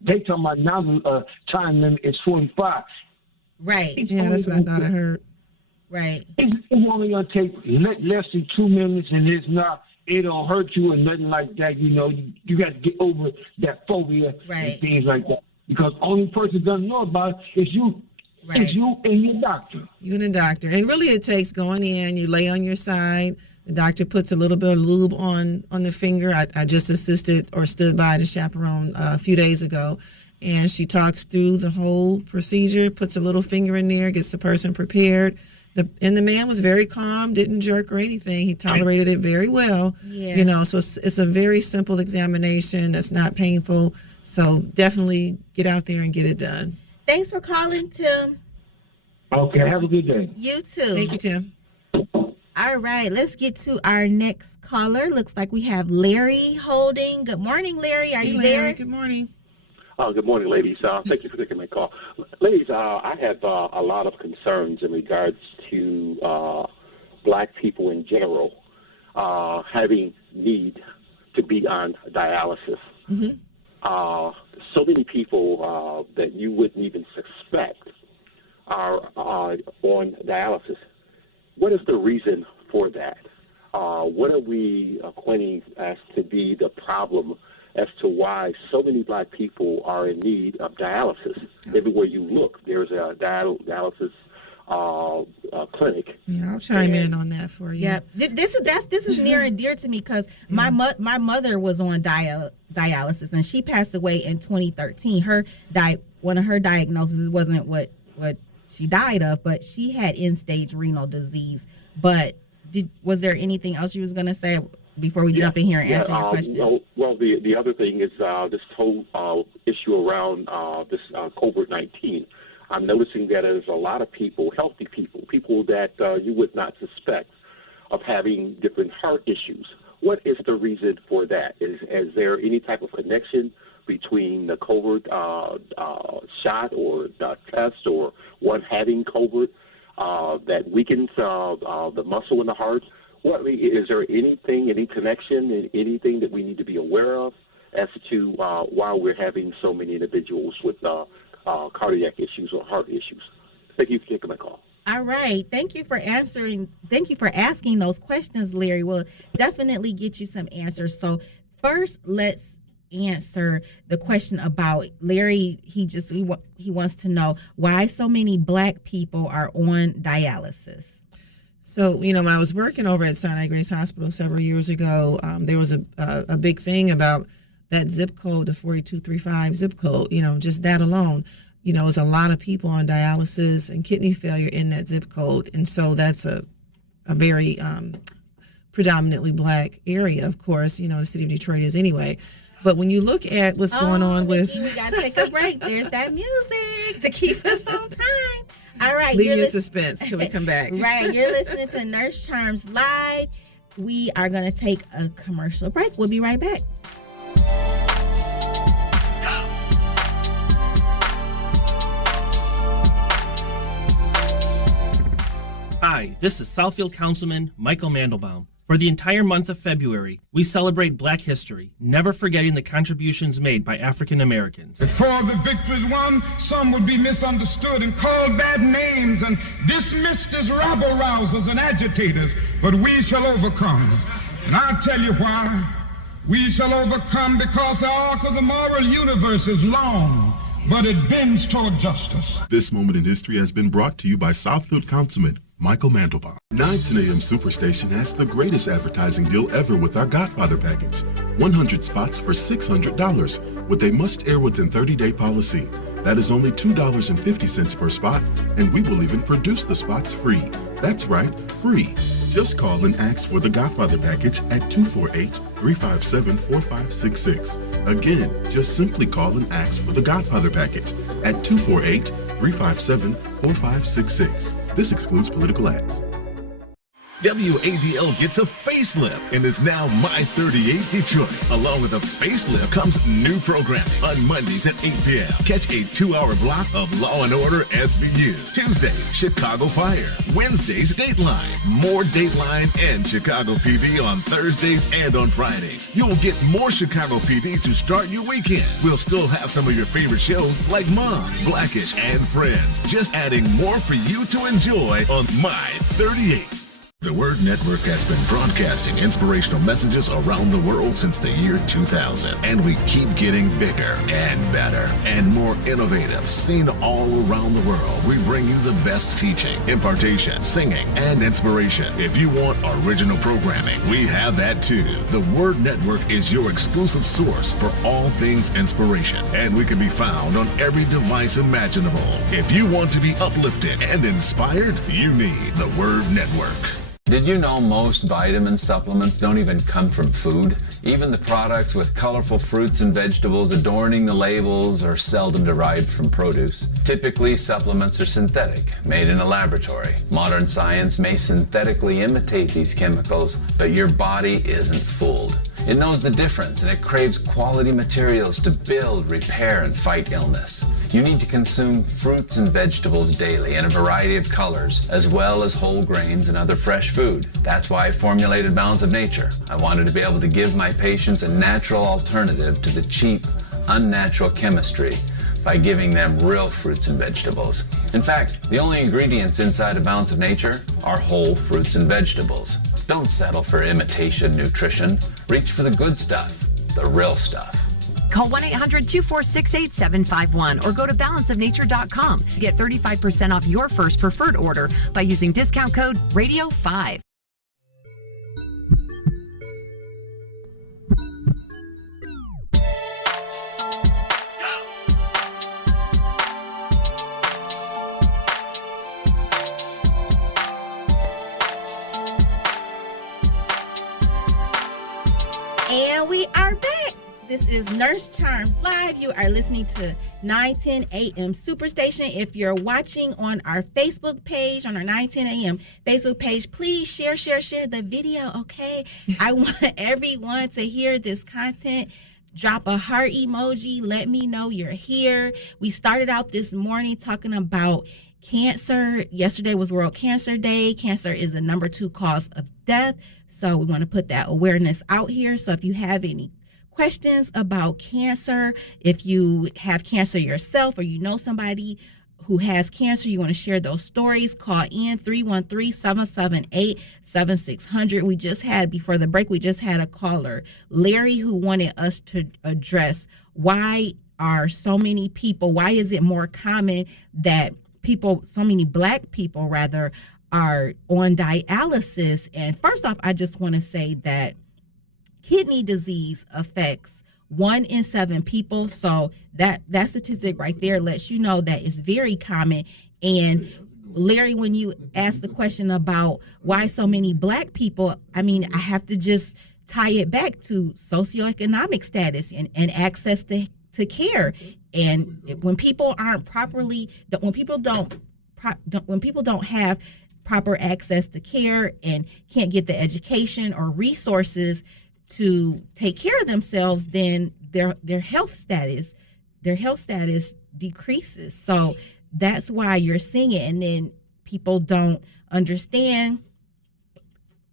They talking about now the time limit is 45. Right. Yeah, that's what I thought I heard. Right. It's only gonna take less than 2 minutes, and it don't hurt you or nothing like that. You know, you got to get over that phobia and things like that. Because only person gonna know about it is you. Right. It's you and your doctor. You and the doctor. And really it takes going in, you lay on your side, the doctor puts a little bit of lube on the finger. I just assisted or stood by the chaperone a few days ago, and she talks through the whole procedure, puts a little finger in there, gets the person prepared. And the man was very calm, didn't jerk or anything. He tolerated it very well. Yeah. You know, so it's a very simple examination that's not painful. So definitely get out there and get it done. Thanks for calling, Tim. Okay, have a good day. You too. Thank you, Tim. All right, let's get to our next caller. Looks like we have Larry holding. Good morning, Larry. Are you there? Good morning. Good morning, ladies. Thank you for taking my call. Ladies, I have a lot of concerns in regards to black people in general having need to be on dialysis. So many people that you wouldn't even suspect are on dialysis. What is the reason for that? What are we acquainting as to be the problem as to why so many black people are in need of dialysis? Everywhere you look, there's a dialysis clinic. Yeah, I'll chime in on that for you. Yeah, this is near and dear to me because my mother was on dialysis and she passed away in 2013. One of her diagnoses wasn't what she died of, but she had end-stage renal disease. But was there anything else you was going to say before we jump in here and answer your question? Well, the other thing is this whole issue around this COVID-19. I'm noticing that there's a lot of people, healthy people that you would not suspect of having different heart issues. What is the reason for that? Is there any type of connection between the COVID shot or test or one having COVID that weakens the muscle in the heart? Is there anything, any connection, anything that we need to be aware of as to why we're having so many individuals with cardiac issues or heart issues? Thank you for taking my call. All right. Thank you for answering. Thank you for asking those questions, Larry. We'll definitely get you some answers. So first, let's answer the question about Larry. He wants to know why so many black people are on dialysis. So, when I was working over at Sinai Grace Hospital several years ago, there was a big thing about that zip code, the 4235 zip code, just that alone. There's a lot of people on dialysis and kidney failure in that zip code. And so that's a very predominantly black area, of course, the city of Detroit is anyway. But when you look at what's going on with... We got to take a break. There's that music to keep us on time. All right. Leave you in suspense till we come back. Right. You're listening to Nurse Charms Live. We are going to take a commercial break. We'll be right back. Hi, this is Southfield Councilman Michael Mandelbaum. For the entire month of February, we celebrate Black history, never forgetting the contributions made by African Americans. Before the victory is won, some will be misunderstood and called bad names and dismissed as rabble-rousers and agitators, but we shall overcome. And I'll tell you why. We shall overcome because the arc of the moral universe is long, but it bends toward justice. This moment in history has been brought to you by Southfield Councilman Michael Mandelbaum. 910 AM Superstation has the greatest advertising deal ever with our Godfather package. 100 spots for $600 with a must-air within 30-day policy. That is only $2.50 per spot, and we will even produce the spots free. That's right, free. Just call and ask for the Godfather package at 248-357-4566. Again, just simply call and ask for the Godfather package at 248-357-4566. This excludes political ads. WADL gets a facelift and is now My 38 Detroit. Along with a facelift comes new programming on Mondays at 8 p.m. Catch a 2-hour block of Law & Order SVU. Tuesdays, Chicago Fire. Wednesdays, Dateline. More Dateline and Chicago PD on Thursdays and on Fridays. You'll get more Chicago PD to start your weekend. We'll still have some of your favorite shows like Mom, Blackish, and Friends. Just adding more for you to enjoy on My 38. The Word Network has been broadcasting inspirational messages around the world since the year 2000, and we keep getting bigger and better and more innovative. Seen all around the world, we bring you the best teaching, impartation, singing, and inspiration. If you want original programming, we have that too. The Word Network is your exclusive source for all things inspiration, and we can be found on every device imaginable. If you want to be uplifted and inspired, you need the Word Network. Did you know most vitamin supplements don't even come from food? Even the products with colorful fruits and vegetables adorning the labels are seldom derived from produce. Typically, supplements are synthetic, made in a laboratory. Modern science may synthetically imitate these chemicals, but your body isn't fooled. It knows the difference, and it craves quality materials to build, repair, and fight illness. You need to consume fruits and vegetables daily in a variety of colors, as well as whole grains and other fresh food. That's why I formulated Balance of Nature. I wanted to be able to give my patients a natural alternative to the cheap, unnatural chemistry by giving them real fruits and vegetables. In fact, the only ingredients inside of Balance of Nature are whole fruits and vegetables. Don't settle for imitation nutrition. Reach for the good stuff, the real stuff. Call 1-800-246-8751 or go to balanceofnature.com to get 35% off your first preferred order by using discount code RADIO5. And we are back. This is Nurse Charms Live. You are listening to 910 AM Superstation. If you're watching on our Facebook page, on our 910 AM Facebook page, please share the video, okay? I want everyone to hear this content. Drop a heart emoji. Let me know you're here. We started out this morning talking about cancer. Yesterday was World Cancer Day. Cancer is the number 2 cause of death. So we want to put that awareness out here. So if you have any questions about cancer, if you have cancer yourself or you know somebody who has cancer, you want to share those stories, call in 313-778-7600. We just had, before the break, we just had a caller, Larry, who wanted us to address why are so many people, why is it more common that people, so many Black people rather, are on dialysis? And first off, I just want to say that kidney disease affects 1 in 7 people. So that statistic right there lets you know that it's very common. And Larry, when you asked the question about why so many Black people, I mean, I have to just tie it back to socioeconomic status and access to care. And when people aren't properly, when people don't have proper access to care and can't get the education or resources to take care of themselves, then their health status decreases. So that's why you're seeing it. And then people don't understand,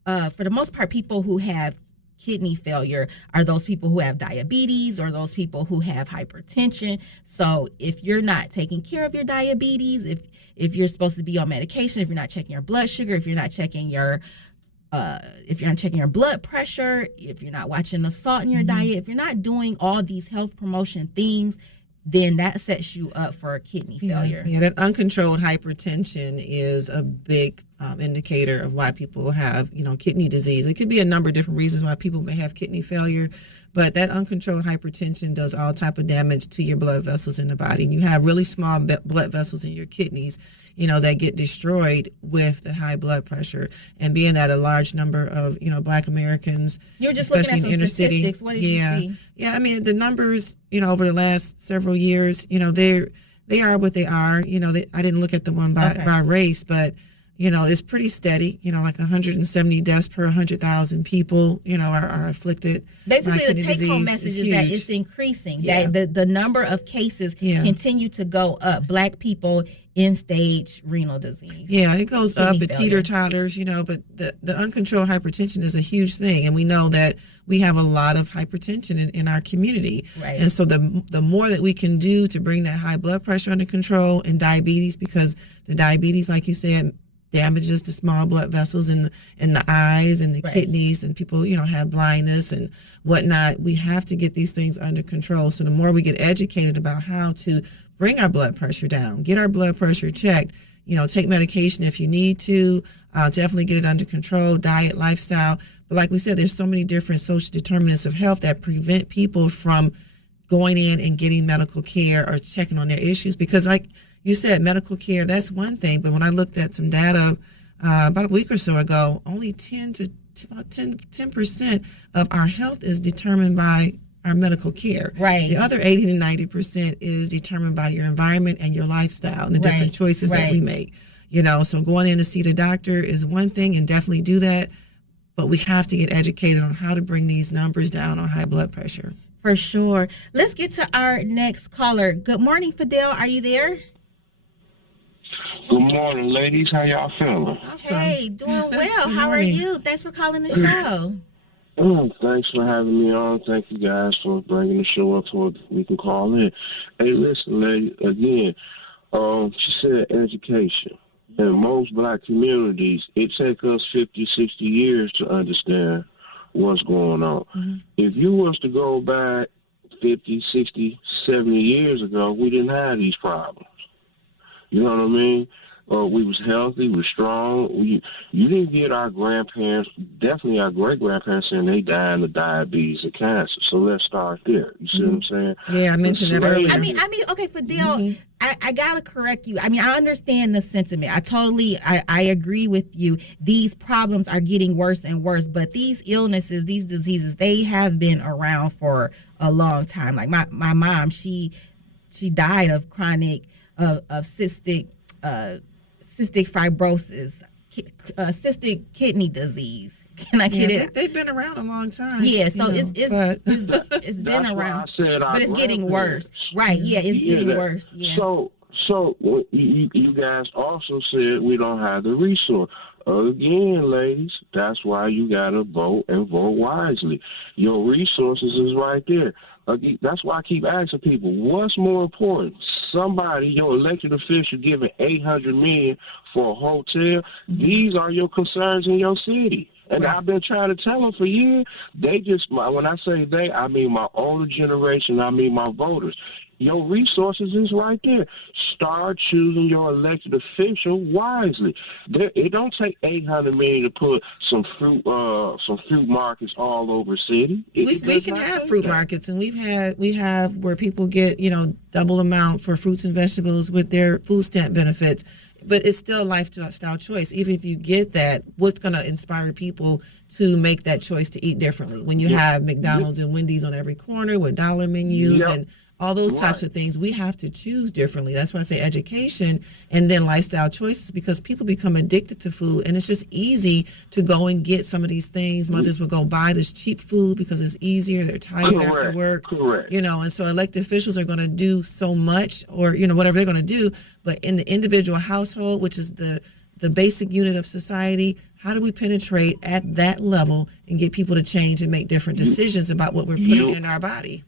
for the most part, people who have kidney failure are those people who have diabetes or those people who have hypertension. So if you're not taking care of your diabetes, if you're supposed to be on medication, if you're not checking your blood sugar, if you're not checking your blood pressure, if you're not watching the salt in your diet, if you're not doing all these health promotion things, then that sets you up for kidney failure. Yeah, that uncontrolled hypertension is a big indicator of why people have, kidney disease. It could be a number of different reasons why people may have kidney failure, but that uncontrolled hypertension does all type of damage to your blood vessels in the body. And you have really small blood vessels in your kidneys, that get destroyed with the high blood pressure. And being that a large number of, Black Americans, you're just especially looking at in inner some statistics. city. What did you see? Yeah, I mean, the numbers, over the last several years, they are what they are. I didn't look at the one by race, but, it's pretty steady. Like 170 deaths per 100,000 people, are afflicted. Basically, the take take-home message is that it's increasing. Yeah. That the number of cases continue to go up. Black people end-stage renal disease. Yeah, it goes up. It failure. teeter-totters, but the uncontrolled hypertension is a huge thing. And we know that we have a lot of hypertension in our community. Right. And so the more that we can do to bring that high blood pressure under control, and diabetes, because the diabetes, like you said, damages the small blood vessels in the eyes and the kidneys, and people, have blindness and whatnot. We have to get these things under control. So the more we get educated about how to bring our blood pressure down, get our blood pressure checked, take medication if you need to, definitely get it under control, diet, lifestyle. But like we said, there's so many different social determinants of health that prevent people from going in and getting medical care or checking on their issues. Because like you said, medical care, that's one thing. But when I looked at some data about a week or so ago, only 10% of our health is determined by our medical care. Right. The other 80 to 90% is determined by your environment and your lifestyle and the different choices that we make. So going in to see the doctor is one thing, and definitely do that. But we have to get educated on how to bring these numbers down on high blood pressure. For sure. Let's get to our next caller. Good morning, Fidel. Are you there? Good morning, ladies. How y'all feeling? Awesome. Hey, doing well. How are you? Thanks for calling the show. Thanks for having me on. Thank you guys for bringing the show up so we can call in. Hey, listen, lady, again, she said education. In most black communities, it takes us 50, 60 years to understand what's going on. If you was to go back 50, 60, 70 years ago, we didn't have these problems. You know what I mean? We was healthy, we were strong. You didn't get our grandparents, definitely our great-grandparents, saying they dying of diabetes and cancer. So let's start there. You see what I'm saying? Yeah, I mentioned that earlier. I mean, okay, Fidel, I gotta correct you. I mean, I understand the sentiment. I agree with you. These problems are getting worse and worse, but these illnesses, these diseases, they have been around for a long time. Like my mom, she died of chronic of cystic fibrosis, cystic kidney disease. Can I get it? They've been around a long time. Yeah, so it's been around, but it's getting worse. Right? Yeah, it's getting worse. Yeah. So you guys also said we don't have the resource. Again, ladies, that's why you gotta vote and vote wisely. Your resources is right there. That's why I keep asking people, what's more important? Somebody, your elected official, giving $800 million for a hotel. These are your concerns in your city. And I've been trying to tell them for years. They just, when I say they, I mean my older generation, I mean my voters. Your resources is right there. Start choosing your elected official wisely. It don't take $800 million to put some fruit markets all over the city. We can have fruit markets, and we have where people get double amount for fruits and vegetables with their food stamp benefits. But it's still a lifestyle choice. Even if you get that, what's going to inspire people to make that choice to eat differently? When you have McDonald's and Wendy's on every corner with dollar menus and all those types of things, we have to choose differently. That's why I say education and then lifestyle choices, because people become addicted to food, and it's just easy to go and get some of these things. Mothers will go buy this cheap food because it's easier. They're tired after work. Correct. And so elected officials are going to do so much, or whatever they're going to do. But in the individual household, which is the basic unit of society, how do we penetrate at that level and get people to change and make different decisions about what we're putting in our body?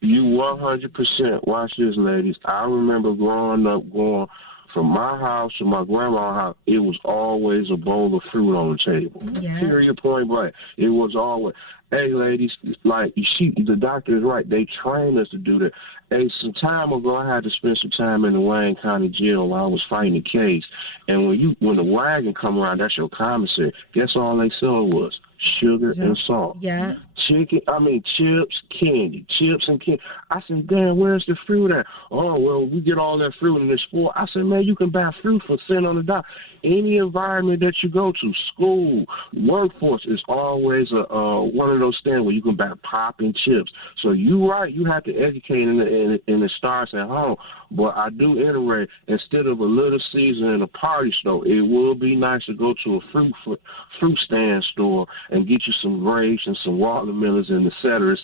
You 100%. Watch this, ladies. I remember growing up, going from my house to my grandma's house, it was always a bowl of fruit on the table. Yeah. Period, point blank. It was always. Hey, ladies, like you see, the doctor is right. They trained us to do that. Hey, some time ago, I had to spend some time in the Wayne County Jail while I was fighting a case. And when the wagon come around, that's your commissary. Guess all they sold was sugar and salt. Yeah. Chips, candy, chips and candy. I said, damn, where's the fruit at? Oh, well, we get all that fruit in this store. I said, man, you can buy fruit for $1 on the dollar. Any environment that you go to, school, workforce, is always one of those stands where you can buy pop and chips. So you right, you have to educate and it starts at home. But I do iterate, instead of a Little Caesar in a party store, it will be nice to go to a fruit stand store and get you some grapes and some watermelons and et cetera,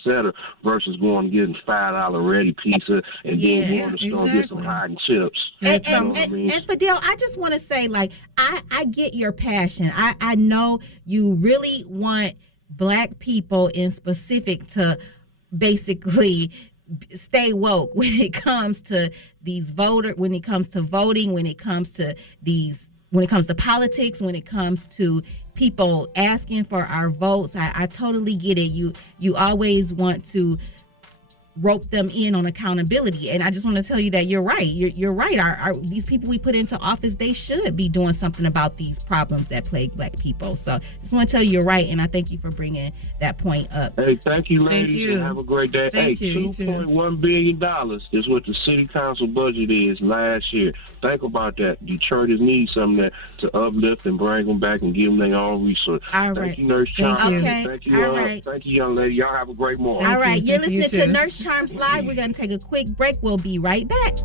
versus going and getting $5 ready pizza and then going to the store and get some hot and chips. And Fidel, I just want to say, like, I get your passion. I know you really want Black people in specific to basically stay woke when it comes to when it comes to voting, when it comes to politics, when it comes to people asking for our votes. I totally get it. You always want to rope them in on accountability, and I just want to tell you that you're right. You're right. These people we put into office, they should be doing something about these problems that plague Black people. So just want to tell you you're right, and I thank you for bringing that point up. Hey, thank you, ladies. Thank you. Have a great day. Thank you. $2.1 billion is what the city council budget is last year. Think about that. Detroiters need something to uplift and bring them back and give them their own resources. All right. Thank you, Nurse Charms. Okay. Thank you, All right. Thank you, young lady. Y'all have a great morning. All right. You're listening to Nurse Charms Live. We're going to take a quick break. We'll be right back.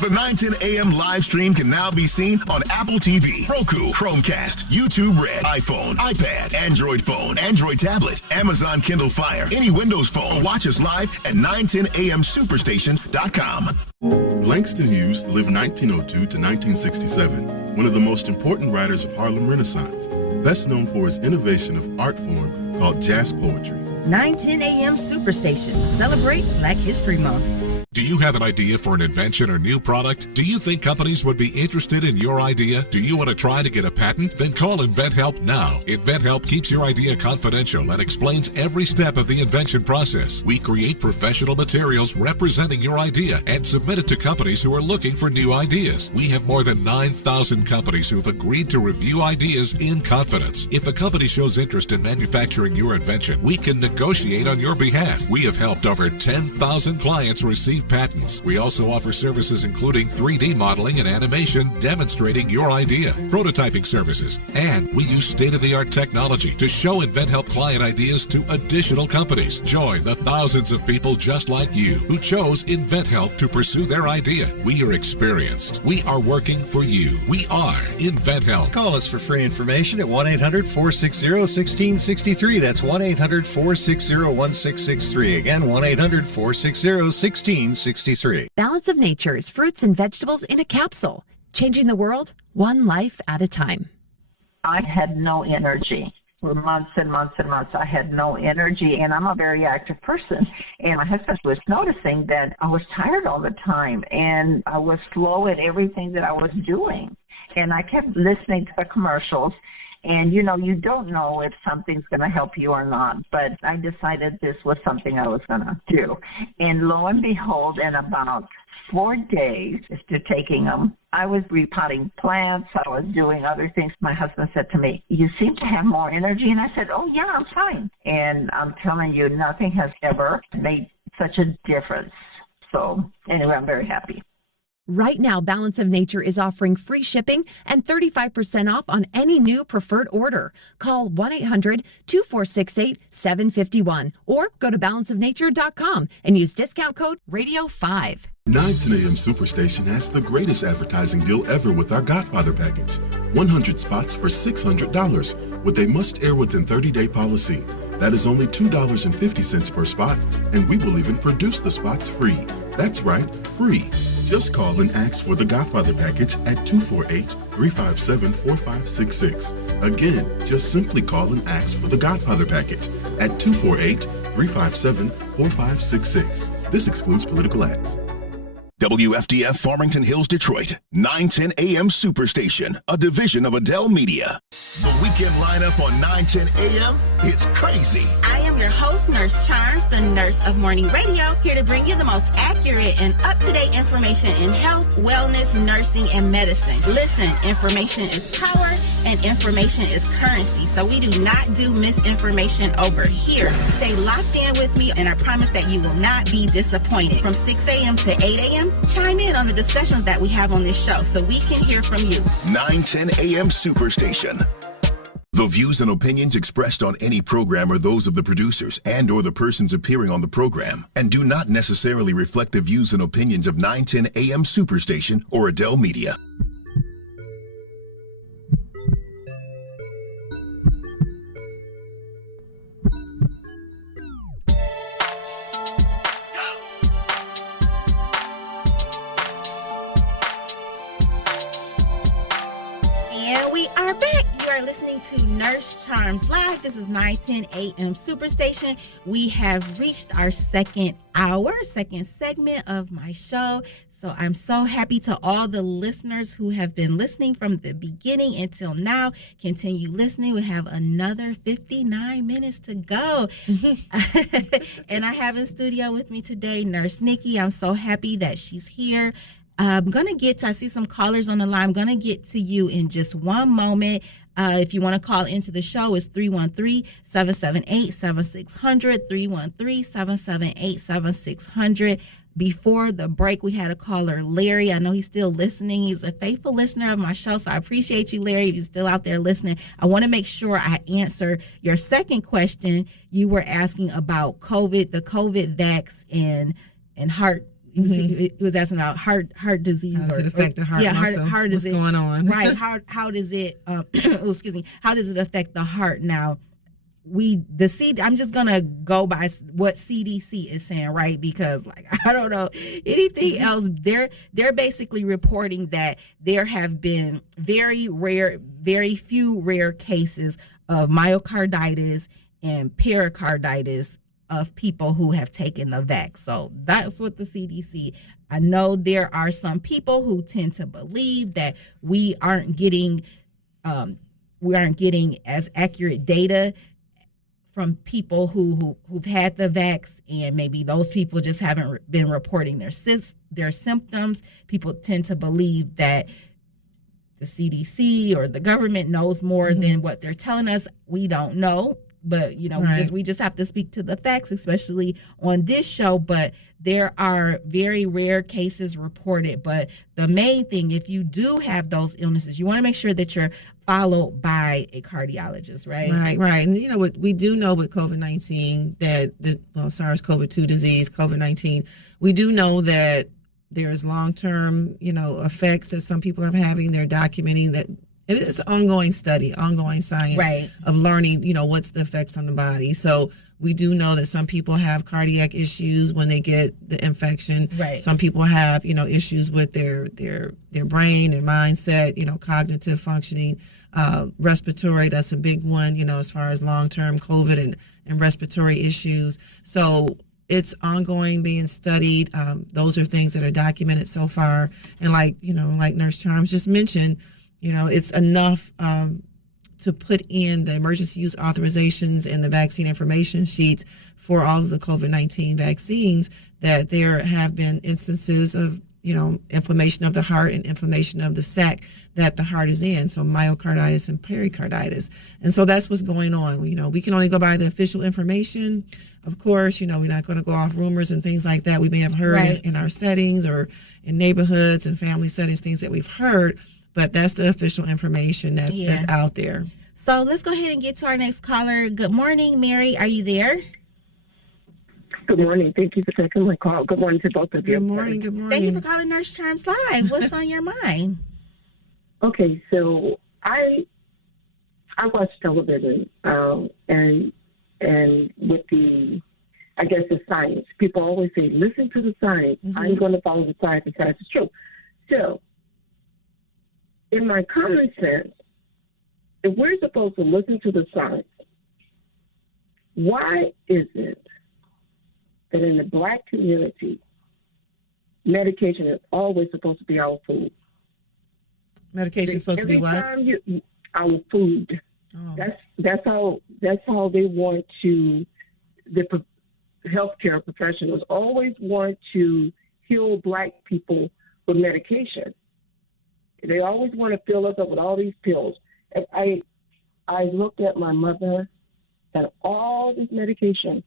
The 910 AM live stream can now be seen on Apple TV, Roku, Chromecast, YouTube Red, iPhone, iPad, Android phone, Android tablet, Amazon Kindle Fire, any Windows phone. Watch us live at 910amsuperstation.com. Langston Hughes lived 1902 to 1967, one of the most important writers of Harlem Renaissance, best known for his innovation of art form called jazz poetry. 9:10 a.m. Superstation. Celebrate Black History Month. Do you have an idea for an invention or new product? Do you think companies would be interested in your idea? Do you want to try to get a patent? Then call InventHelp now. InventHelp keeps your idea confidential and explains every step of the invention process. We create professional materials representing your idea and submit it to companies who are looking for new ideas. We have more than 9,000 companies who've agreed to review ideas in confidence. If a company shows interest in manufacturing your invention, we can negotiate on your behalf. We have helped over 10,000 clients receive patents. We also offer services including 3D modeling and animation demonstrating your idea, prototyping services, and we use state-of-the-art technology to show InventHelp client ideas to additional companies. Join the thousands of people just like you who chose InventHelp to pursue their idea. We are experienced. We are working for you. We are InventHelp. Call us for free information at 1-800-460-1663. That's 1-800-460-1663. Again, 1-800-460-1663. Balance of Nature's fruits and vegetables in a capsule, changing the world one life at a time. I had no energy. For months and months and months, I had no energy, and I'm a very active person. And my husband was noticing that I was tired all the time, and I was slow at everything that I was doing. And I kept listening to the commercials. And, you know, you don't know if something's going to help you or not, but I decided this was something I was going to do. And lo and behold, in about 4 days after taking them, I was repotting plants. I was doing other things. My husband said to me, "You seem to have more energy." And I said, "Oh, yeah, I'm fine." And I'm telling you, nothing has ever made such a difference. So anyway, I'm very happy. Right now, Balance of Nature is offering free shipping and 35% off on any new preferred order. Call 1-800-2468-751 or go to balanceofnature.com and use discount code RADIO5. 910 a.m. Superstation has the greatest advertising deal ever with our Godfather package. 100 spots for $600 with a must-air within 30-day policy. That is only $2.50 per spot, and we will even produce the spots free. That's right, free. Just call and ask for the Godfather package at 248-357-4566. Again, just simply call and ask for the Godfather package at 248-357-4566. This excludes political ads. WFDF Farmington Hills, Detroit, 910 AM Superstation, a division of Adele Media. The weekend lineup on 910 AM is crazy. I am your host, Nurse Charms, the nurse of morning radio, here to bring you the most accurate and up-to-date information in health, wellness, nursing, and medicine. Listen, information is power and information is currency, so we do not do misinformation over here. Stay locked in with me, and I promise that you will not be disappointed. From 6 a.m. to 8 a.m., chime in on the discussions that we have on this show so we can hear from you. 910 AM Superstation. The views and opinions expressed on any program are those of the producers and or the persons appearing on the program and do not necessarily reflect the views and opinions of 910 AM Superstation or Adele Media. And we are back. You are listening to Nurse Charms Live. This is 910 AM Superstation. We have reached our second segment of my show. So I'm so happy to all the listeners who have been listening from the beginning until now. Continue listening. We have another 59 minutes to go. And I have in studio with me today Nurse Nikki. I'm so happy that she's here. I'm going to get to, I see some callers on the line. I'm going to get to you in just one moment. If you want to call into the show, it's 313-778-7600, 313-778-7600. Before the break, we had a caller, Larry. I know he's still listening. He's a faithful listener of my show, so I appreciate you, Larry, if you're still out there listening. I want to make sure I answer your second question. You were asking about COVID, the COVID vax and heart. He was asking about heart disease. How does it affect the heart muscle? Heart What's going on? Right. How does it? Excuse me. How does it affect the heart? Now, I'm just gonna go by what CDC is saying, right? Because I don't know anything else. They're basically reporting that there have been very few rare cases of myocarditis and pericarditis of people who have taken the vax. So that's what the CDC. I know there are some people who tend to believe that we aren't getting as accurate data from people who've had the vax, and maybe those people just haven't been reporting their symptoms. People tend to believe that the CDC or the government knows more than what they're telling us. We don't know, but we just have to speak to the facts, especially on this show. But there are very rare cases reported. But the main thing, if you do have those illnesses, you want to make sure that you're followed by a cardiologist, right? Right. And what we do know with COVID-19, that SARS-CoV-2 disease, COVID-19, we do know that there's long-term, effects that some people are having. They're documenting that. It's an ongoing study, ongoing science of learning, what's the effects on the body. So we do know that some people have cardiac issues when they get the infection. Right. Some people have, issues with their brain, their mindset, cognitive functioning, respiratory. That's a big one, as far as long-term COVID and respiratory issues. So it's ongoing, being studied. Those are things that are documented so far. And like Nurse Charms just mentioned, it's enough to put in the emergency use authorizations and the vaccine information sheets for all of the COVID-19 vaccines that there have been instances of, inflammation of the heart and inflammation of the sac that the heart is in. So myocarditis and pericarditis. And so that's what's going on. We can only go by the official information. Of course, we're not going to go off rumors and things like that we may have heard in our settings or in neighborhoods and family settings, things that we've heard. But that's the official information that's out there. So let's go ahead and get to our next caller. Good morning, Mary. Are you there? Good morning. Thank you for taking my call. Good morning to both of you. Good morning. Good morning. Thank you for calling Nurse Charms Live. What's on your mind? Okay, so I watch television, and with the science, people always say, listen to the science. I'm going to follow the science. The science is true. So, in my common sense, if we're supposed to listen to the science, why is it that in the Black community, medication is always supposed to be our food? Medication is supposed to be what? Our food. Oh. That's how they want to. The healthcare professionals always want to heal Black people with medication. They always want to fill us up with all these pills. And I looked at my mother and all this medication,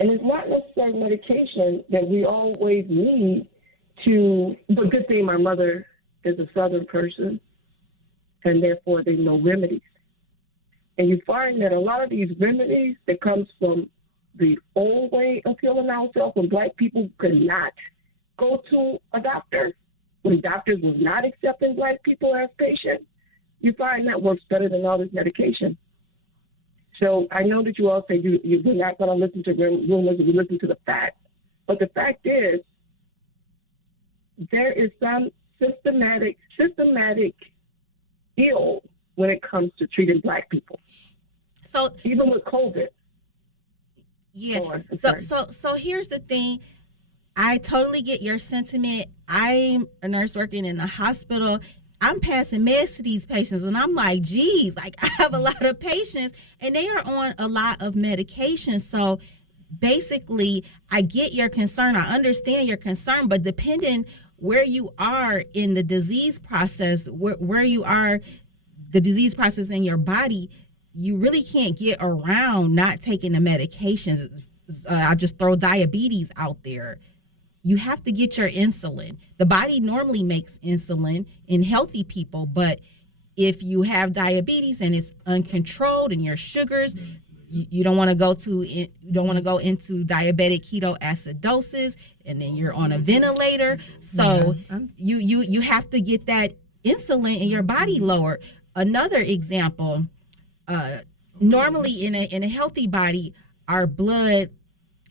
and it's not necessarily medication that we always need to. But good thing my mother is a Southern person, and therefore they know remedies. And you find that a lot of these remedies that comes from the old way of healing ourselves, when Black people could not go to a doctor, when doctors was not accepting Black people as patients, you find that works better than all this medication. So I know that you all say you're not going to listen to rumors, you listen to the facts. But the fact is, there is some systematic ill when it comes to treating Black people. So even with COVID. Yeah. So here's the thing. I totally get your sentiment. I'm a nurse working in a hospital. I'm passing meds to these patients, and I'm like, geez, I have a lot of patients, and they are on a lot of medication. So basically, I get your concern. I understand your concern, but depending where you are in the disease process, where you are, the disease process in your body, you really can't get around not taking the medications. I just throw diabetes out there. You have to get your insulin. The body normally makes insulin in healthy people, but if you have diabetes and it's uncontrolled and your sugars, you don't want to go into diabetic ketoacidosis, and then you're on a ventilator. So you have to get that insulin in your body lower. Another example, normally in a healthy body, our blood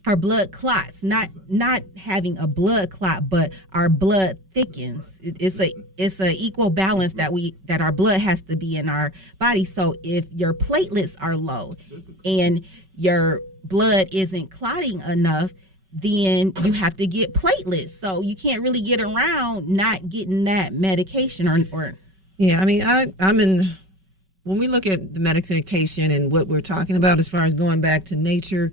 our blood clots, not having a blood clot, but our blood thickens. It's a equal balance that our blood has to be in our body. So if your platelets are low and your blood isn't clotting enough, then you have to get platelets. So you can't really get around not getting that medication or Yeah, I mean, I'm in. When we look at the medication and what we're talking about as far as going back to nature,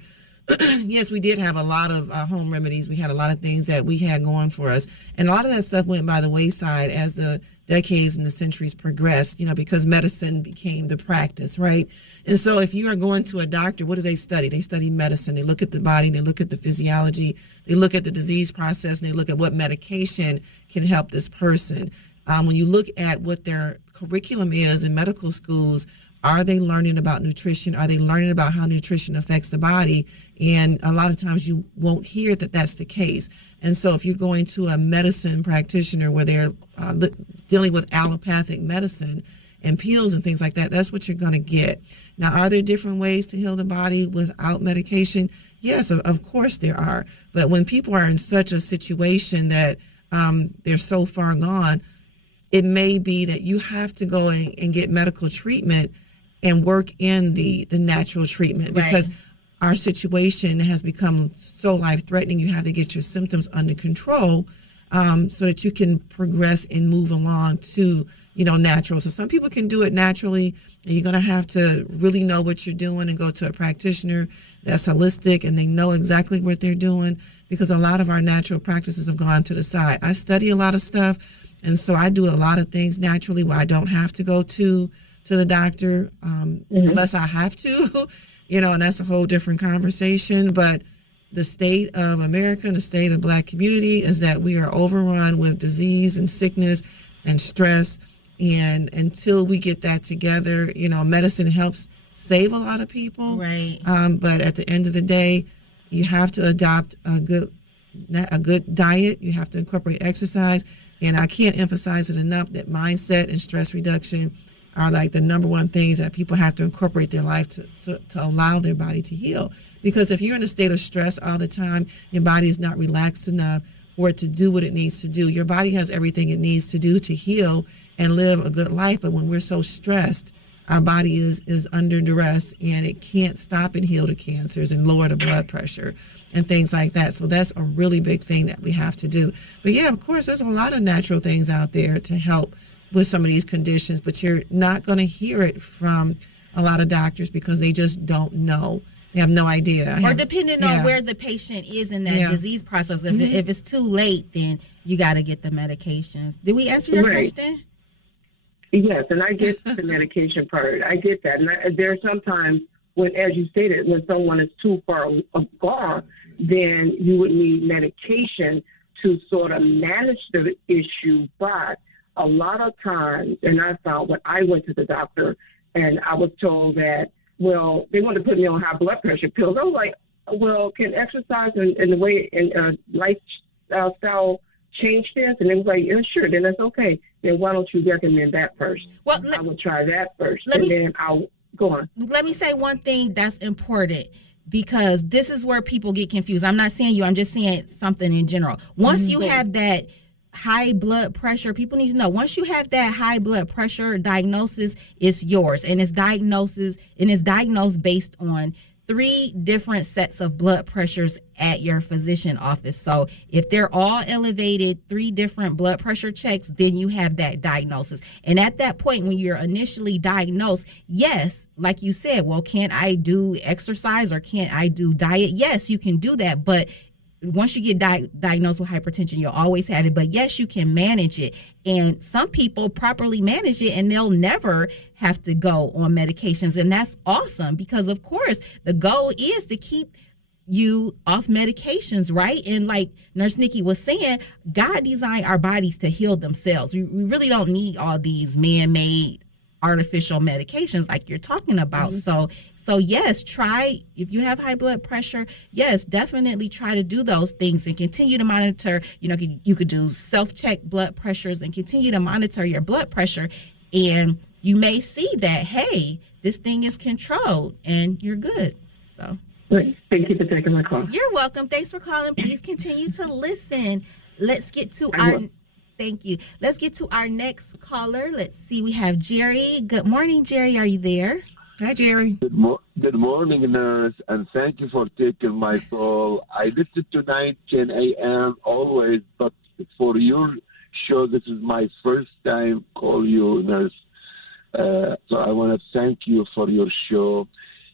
yes, we did have a lot of home remedies. We had a lot of things that we had going for us. And a lot of that stuff went by the wayside as the decades and the centuries progressed, because medicine became the practice, right? And so if you are going to a doctor, what do they study? They study medicine. They look at the body, they look at the physiology, they look at the disease process, and they look at what medication can help this person. When you look at what their curriculum is in medical schools, are they learning about nutrition? Are they learning about how nutrition affects the body? And a lot of times you won't hear that that's the case. And so if you're going to a medicine practitioner where they're dealing with allopathic medicine and pills and things like that, that's what you're going to get. Now, are there different ways to heal the body without medication? Yes, of course there are. But when people are in such a situation that they're so far gone, it may be that you have to go and get medical treatment and work in the natural treatment, because our situation has become so life-threatening. You have to get your symptoms under control so that you can progress and move along to, natural. So some people can do it naturally, and you're going to have to really know what you're doing and go to a practitioner that's holistic and they know exactly what they're doing, because a lot of our natural practices have gone to the side. I study a lot of stuff, and so I do a lot of things naturally where I don't have to go to the doctor unless I have to, and that's a whole different conversation. But the state of America and the state of Black community is that we are overrun with disease and sickness and stress. And until we get that together, medicine helps save a lot of people. Right. But at the end of the day, you have to adopt a good diet. You have to incorporate exercise. And I can't emphasize it enough that mindset and stress reduction are like the number one things that people have to incorporate their life to allow their body to heal. Because if you're in a state of stress all the time, your body is not relaxed enough for it to do what it needs to do. Your body has everything it needs to do to heal and live a good life. But when we're so stressed, our body is under duress and it can't stop and heal the cancers and lower the blood pressure and things like that. So that's a really big thing that we have to do. But yeah, of course, there's a lot of natural things out there to help with some of these conditions, but you're not going to hear it from a lot of doctors because they just don't know. They have no idea. Or depending on where the patient is in that disease process. If it's too late, then you got to get the medications. Did we answer your question? Yes, and I get the medication part. I get that. And there are sometimes when, as you stated, when someone is too far gone, then you would need medication to sort of manage the issue. But a lot of times, and I found when I went to the doctor and I was told that, well, they wanted to put me on high blood pressure pills. I was like, well, can exercise and the way and lifestyle change this? And they was like, yeah, sure, then that's okay. Then why don't you recommend that first? Well, I would try that first, then I'll go on. Let me say one thing that's important, because this is where people get confused. I'm not saying you, I'm just saying something in general. Once you have that high blood pressure, people need to know, once you have that high blood pressure diagnosis, it's yours, and it's diagnosed based on 3 different sets of blood pressures at your physician office. So if they're all elevated, 3 different blood pressure checks, then you have that diagnosis. And at that point, when you're initially diagnosed, yes, like you said, well, can't I do exercise or can't I do diet? Yes, you can do that, but once you get diagnosed with hypertension, you'll always have it. But yes, you can manage it. And some people properly manage it and they'll never have to go on medications. And that's awesome, because of course the goal is to keep you off medications, right? And like Nurse Nikki was saying, God designed our bodies to heal themselves. We really don't need all these man-made artificial medications like you're talking about. So yes, try, if you have high blood pressure, yes, definitely try to do those things and continue to monitor. You could do self-check blood pressures and continue to monitor your blood pressure. And you may see that, hey, this thing is controlled and you're good. So Thank you for taking my call. You're welcome. Thanks for calling. Please continue to listen. Let's get to thank you. Let's get to our next caller. Let's see. We have Jerry. Good morning, Jerry. Are you there? Hi, Jerry. Good morning, nurse, and thank you for taking my call. I listen to 9:10 a.m. always, but for your show, this is my first time call you, nurse. So I want to thank you for your show.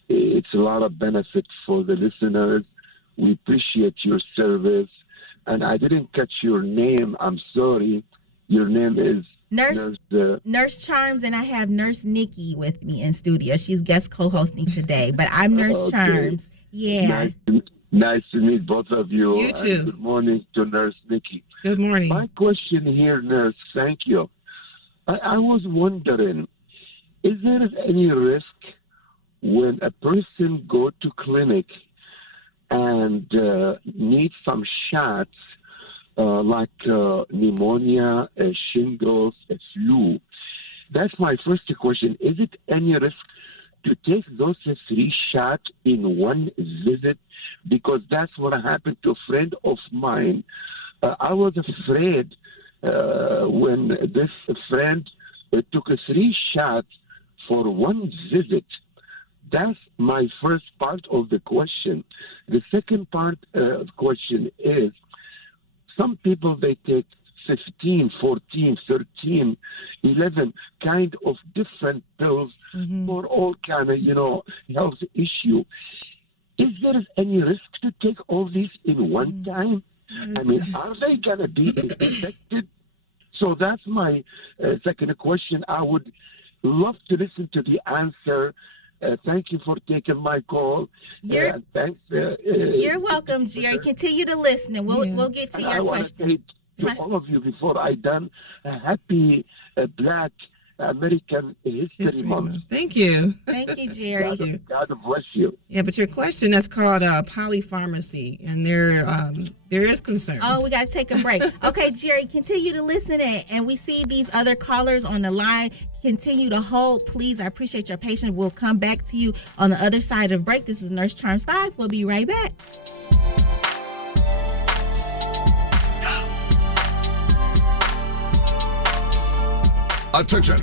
It's a lot of benefit for the listeners. We appreciate your service. And I didn't catch your name. I'm sorry. Your name is Nurse Charms, and I have Nurse Nikki with me in studio. She's guest co-hosting today, but I'm Nurse Charms. Yeah. Nice to meet both of you. You too. And good morning to Nurse Nikki. Good morning. My question here, nurse, thank you. I was wondering, is there any risk when a person go to clinic and need some shots like pneumonia, shingles, flu? That's my first question. Is it any risk to take those 3 shots in one visit? Because that's what happened to a friend of mine. I was afraid when this friend took 3 shots for one visit. That's my first part of the question. The second part of the question is, some people, they take 15, 14, 13, 11 kind of different pills for all kind of, health issue. Is there any risk to take all these in one time? I mean, are they going to be infected? So that's my second question. I would love to listen to the answer. Thank you for taking my call. Thanks. You're welcome, Jerry. Continue to listen, and we'll get to your question. I want to say to all of you before I done, a happy Black American History Month. Thank you. Thank you, Jerry. God bless you. Yeah, but your question, that's called polypharmacy, and there is concern. Oh, we got to take a break. Okay, Jerry, continue to listen, and we see these other callers on the line. Continue to hold, please. I appreciate your patience. We'll come back to you on the other side of break. This is Nurse Charms Live. We'll be right back. Attention!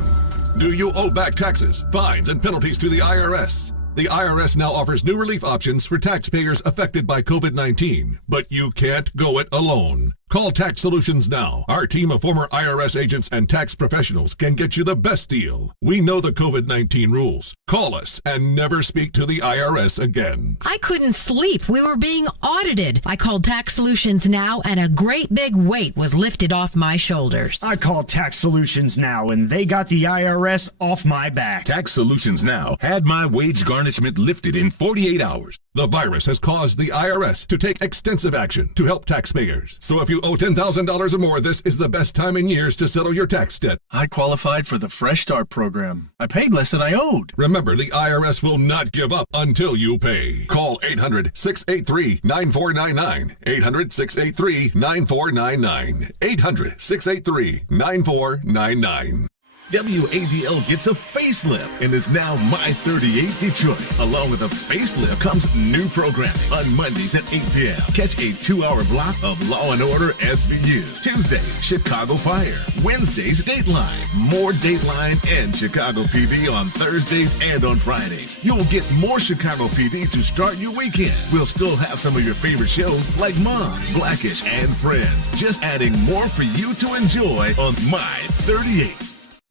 Do you owe back taxes, fines, and penalties to the IRS? The IRS now offers new relief options for taxpayers affected by COVID-19, but you can't go it alone. Call Tax Solutions now. Our team of former IRS agents and tax professionals can get you the best deal. We know the COVID-19 rules. Call us and never speak to the IRS again. I couldn't sleep. We were being audited. I called Tax Solutions now, and a great big weight was lifted off my shoulders. I called Tax Solutions now, and they got the IRS off my back. Tax Solutions now had my wage garnishment lifted in 48 hours. The virus has caused the IRS to take extensive action to help taxpayers. So if you owe $10,000 or more, this is the best time in years to settle your tax debt. I qualified for the Fresh Start program. I paid less than I owed. Remember, the IRS will not give up until you pay. Call 800-683-9499. 800-683-9499. 800-683-9499. WADL gets a facelift and is now My 38 Detroit. Along with a facelift comes new programming. On Mondays at 8 p.m., catch a 2-hour block of Law & Order SVU. Tuesdays, Chicago Fire. Wednesdays, Dateline. More Dateline and Chicago PD on Thursdays and on Fridays. You'll get more Chicago PD to start your weekend. We'll still have some of your favorite shows like Mom, Blackish, and Friends. Just adding more for you to enjoy on My 38.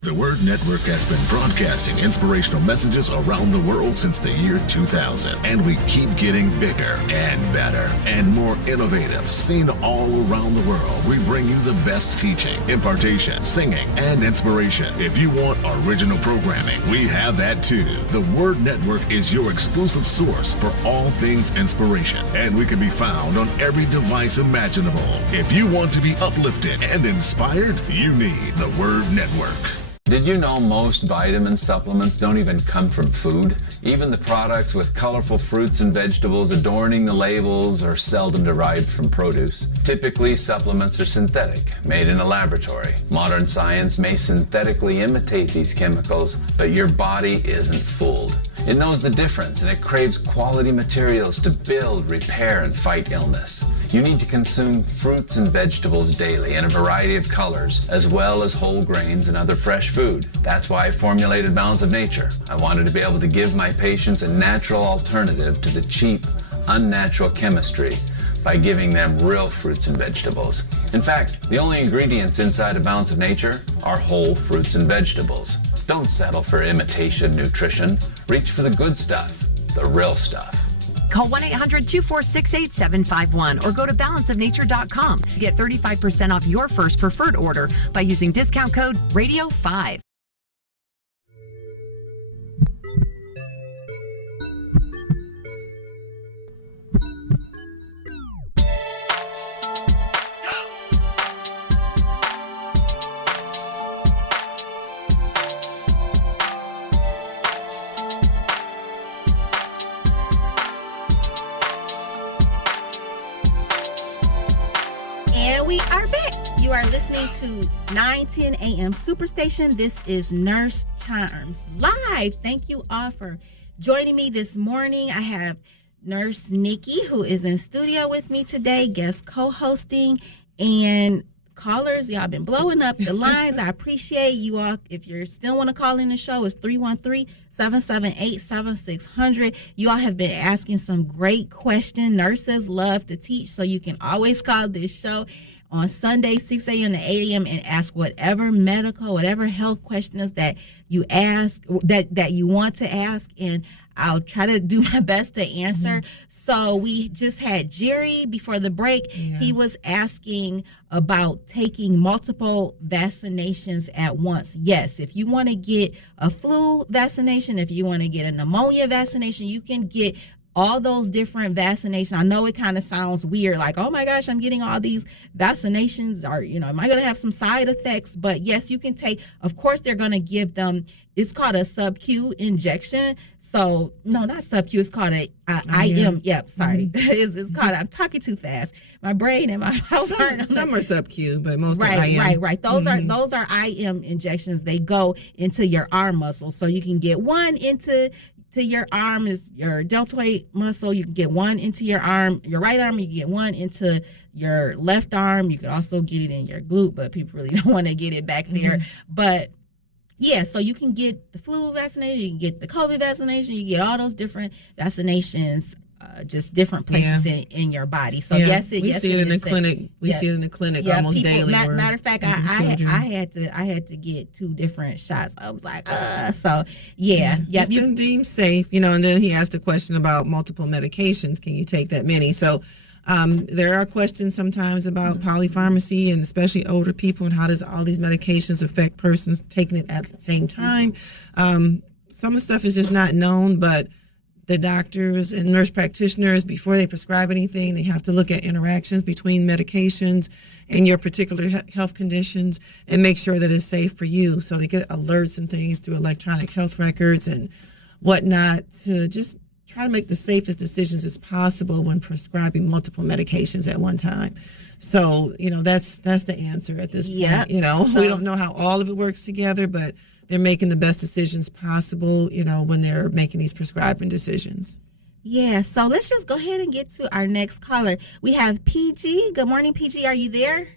The Word Network has been broadcasting inspirational messages around the world since the year 2000, and we keep getting bigger and better and more innovative. Seen all around the world, we bring you the best teaching, impartation, singing, and inspiration. If you want original programming, we have that too. The Word Network is your exclusive source for all things inspiration, and we can be found on every device imaginable. If you want to be uplifted and inspired, you need the Word Network. Did you know most vitamin supplements don't even come from food? Even the products with colorful fruits and vegetables adorning the labels are seldom derived from produce. Typically, supplements are synthetic, made in a laboratory. Modern science may synthetically imitate these chemicals, but your body isn't fooled. It knows the difference, and it craves quality materials to build, repair, and fight illness. You need to consume fruits and vegetables daily in a variety of colors, as well as whole grains and other fresh food. That's why I formulated Balance of Nature. I wanted to be able to give my patients a natural alternative to the cheap, unnatural chemistry by giving them real fruits and vegetables. In fact, the only ingredients inside a Balance of Nature are whole fruits and vegetables. Don't settle for imitation nutrition. Reach for the good stuff, the real stuff. Call 1-800-246-8751 or go to balanceofnature.com to get 35% off your first preferred order by using discount code RADIO5. And we are back. You are listening to 910 AM Superstation. This is Nurse Charms Live. Thank you all for joining me this morning. I have Nurse Nikki, who is in studio with me today, guest co-hosting, and callers. Y'all been blowing up the lines. I appreciate you all. If you still want to call in the show, it's 313-778-7600. You all have been asking some great questions. Nurses love to teach, so you can always call this show on Sunday, 6 a.m. to 8 a.m. and ask whatever medical, whatever health questions that you ask, that you want to ask, and I'll try to do my best to answer. So we just had Jerry before the break. Yeah. He was asking about taking multiple vaccinations at once. Yes, if you want to get a flu vaccination, if you want to get a pneumonia vaccination, you can get all those different vaccinations. I know it kind of sounds weird, like, oh my gosh, I'm getting all these vaccinations, or, am I going to have some side effects? But yes, you can take, of course, they're going to give them, it's called a sub-Q injection. So, no, not sub-Q, it's called a IM. Yep, sorry. It's called, I'm talking too fast. My brain and my mouth. Some are sub-Q, but most are IM. Right. Those are IM injections. They go into your arm muscle. So you can get one into your arm, is your deltoid muscle. You can get one into your arm, your right arm. You can get one into your left arm. You could also get it in your glute, but people really don't want to get it back there. But yeah, so you can get the flu vaccination, you can get the COVID vaccination, you get all those different vaccinations, just different places in your body. So we see it in the clinic. We see it in the clinic almost daily. Matter of fact, I had to get 2 different shots. I was like, so it's been deemed safe, and then he asked a question about multiple medications. Can you take that many? So there are questions sometimes about polypharmacy, and especially older people, and how does all these medications affect persons taking it at the same time. Some of the stuff is just not known, but the doctors and nurse practitioners, before they prescribe anything, they have to look at interactions between medications and your particular health conditions and make sure that it's safe for you. So they get alerts and things through electronic health records and whatnot to just try to make the safest decisions as possible when prescribing multiple medications at one time. So, that's the answer at this point. We don't know how all of it works together, but they're making the best decisions possible, when they're making these prescribing decisions. Yeah, so let's just go ahead and get to our next caller. We have PG. Good morning, PG. Are you there?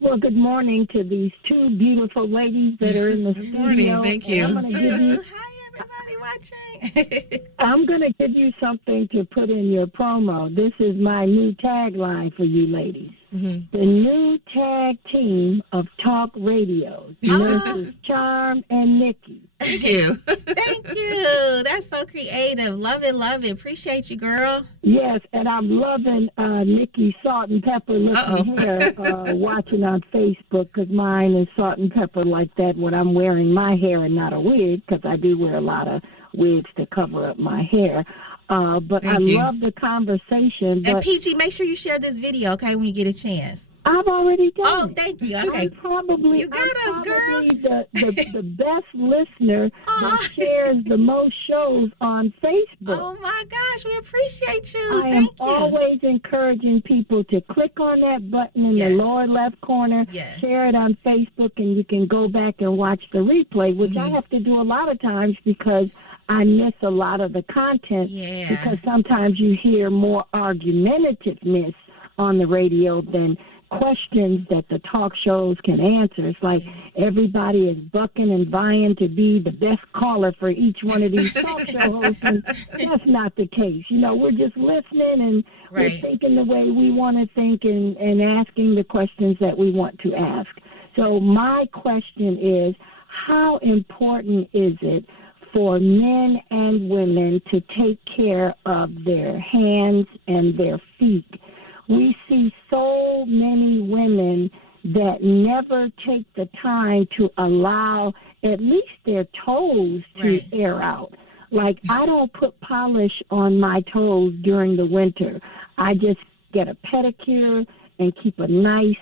Well, good morning to these 2 beautiful ladies that are in the studio. Good morning. Thank you. I'm going to give you... Hi, everybody watching. I'm going to give you something to put in your promo. This is my new tagline for you ladies. The new tag team of talk radio, Nurses Charm and Nikki. Thank you. Thank you. That's so creative. Love it, love it. Appreciate you, girl. Yes, and I'm loving Nikki's salt and pepper looking hair watching on Facebook, because mine is salt and pepper like that when I'm wearing my hair and not a wig, because I do wear a lot of wigs to cover up my hair. But I love the conversation. And PG, make sure you share this video, okay, when you get a chance. I've already done it. Oh, thank you. Okay. You got us, girl. The best listener that shares the most shows on Facebook. Oh, my gosh. We appreciate you. I am always encouraging people to click on that button in the lower left corner, share it on Facebook, and you can go back and watch the replay, which I have to do a lot of times because I miss a lot of the content because sometimes you hear more argumentativeness on the radio than questions that the talk shows can answer. It's like everybody is bucking and vying to be the best caller for each one of these talk show hosts, and that's not the case. You know, we're just listening and we're thinking the way we want to think and asking the questions that we want to ask. So my question is, how important is it for men and women to take care of their hands and their feet? We see so many women that never take the time to allow at least their toes to air out. Like, I don't put polish on my toes during the winter. I just get a pedicure and keep a nice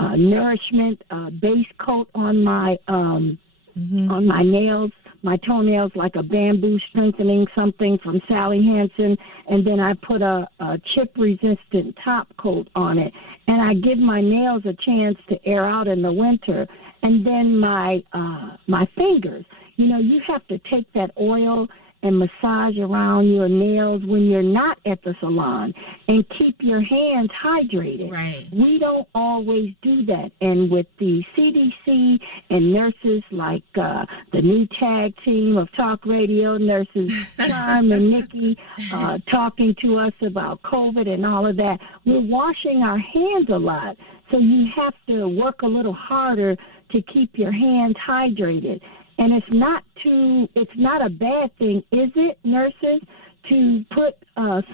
nourishment base coat on my nails, my toenails, like a bamboo strengthening something from Sally Hansen, and then I put a chip-resistant top coat on it, and I give my nails a chance to air out in the winter. And then my fingers, you know, you have to take that oil and massage around your nails when you're not at the salon and keep your hands hydrated. Right. We don't always do that. And with the CDC and nurses like the new tag team of talk radio, nurses Charm and Nikki, talking to us about COVID and all of that, we're washing our hands a lot. So you have to work a little harder to keep your hands hydrated. And it's not a bad thing, is it, nurses, to put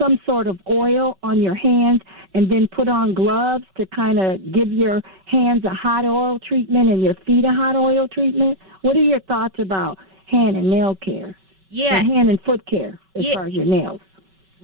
some sort of oil on your hands and then put on gloves to kind of give your hands a hot oil treatment and your feet a hot oil treatment? What are your thoughts about hand and nail care? Yeah. Or hand and foot care as far as your nails?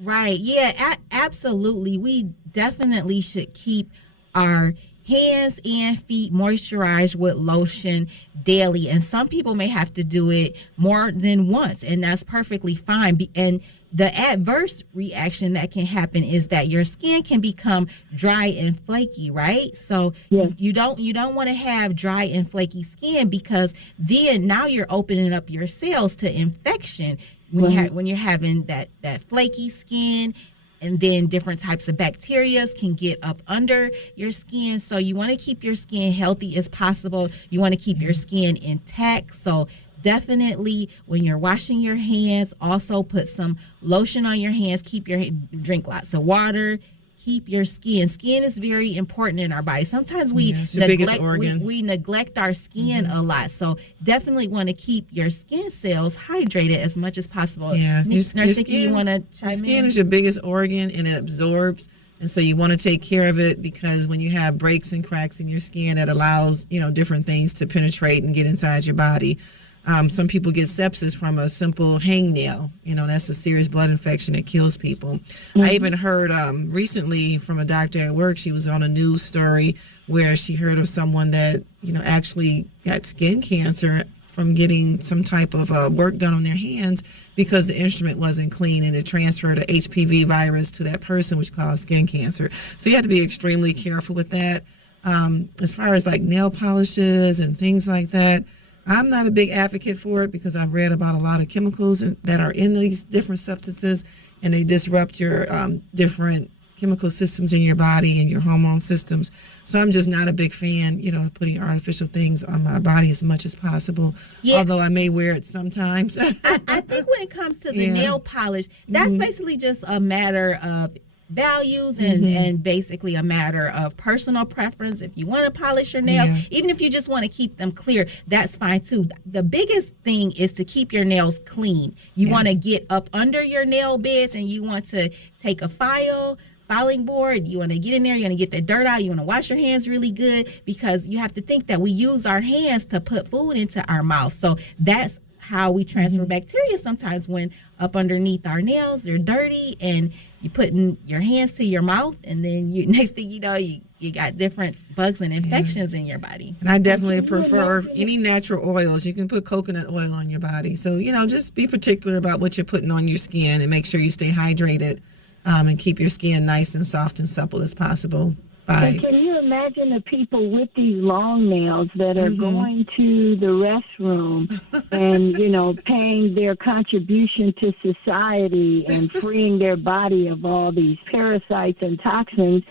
Right. Yeah, absolutely. We definitely should keep our hands and feet moisturized with lotion daily. And some people may have to do it more than once, and that's perfectly fine. And the adverse reaction that can happen is that your skin can become dry and flaky, right? So you don't want to have dry and flaky skin, because then now you're opening up your cells to infection when you're having that flaky skin. And then different types of bacteria can get up under your skin. So you want to keep your skin healthy as possible. You want to keep your skin intact. So definitely when you're washing your hands, also put some lotion on your hands. Drink lots of water. Keep your skin. Skin is very important in our body. Sometimes we neglect our skin a lot. So definitely want to keep your skin cells hydrated as much as possible. Yeah, Nurse Nikki, you want to chime in? Your skin is your biggest organ, and it absorbs. And so you want to take care of it, because when you have breaks and cracks in your skin, that allows, different things to penetrate and get inside your body. Some people get sepsis from a simple hangnail. That's a serious blood infection that kills people. Mm-hmm. I even heard recently from a doctor at work, she was on a news story where she heard of someone that, actually got skin cancer from getting some type of work done on their hands because the instrument wasn't clean, and it transferred a HPV virus to that person, which caused skin cancer. So you have to be extremely careful with that. As far as like nail polishes and things like that, I'm not a big advocate for it, because I've read about a lot of chemicals that are in these different substances, and they disrupt your different chemical systems in your body and your hormone systems. So I'm just not a big fan, of putting artificial things on my body as much as possible, although I may wear it sometimes. I think when it comes to the nail polish, that's basically just a matter of values and basically a matter of personal preference. If you want to polish your nails, even if you just want to keep them clear, that's fine too. The biggest thing is to keep your nails clean. You want to get up under your nail beds, and you want to take a filing board. You want to get in there, you want to get the dirt out, you want to wash your hands really good, because you have to think that we use our hands to put food into our mouth. So that's how we transfer bacteria sometimes, when up underneath our nails, they're dirty, and you put in your hands to your mouth, and then next thing you know, you got different bugs and infections in your body. And I definitely prefer any natural oils. You can put coconut oil on your body. So, just be particular about what you're putting on your skin, and make sure you stay hydrated and keep your skin nice and soft and supple as possible. Bye. And can you imagine the people with these long nails that are going to the restroom and, paying their contribution to society and freeing their body of all these parasites and toxins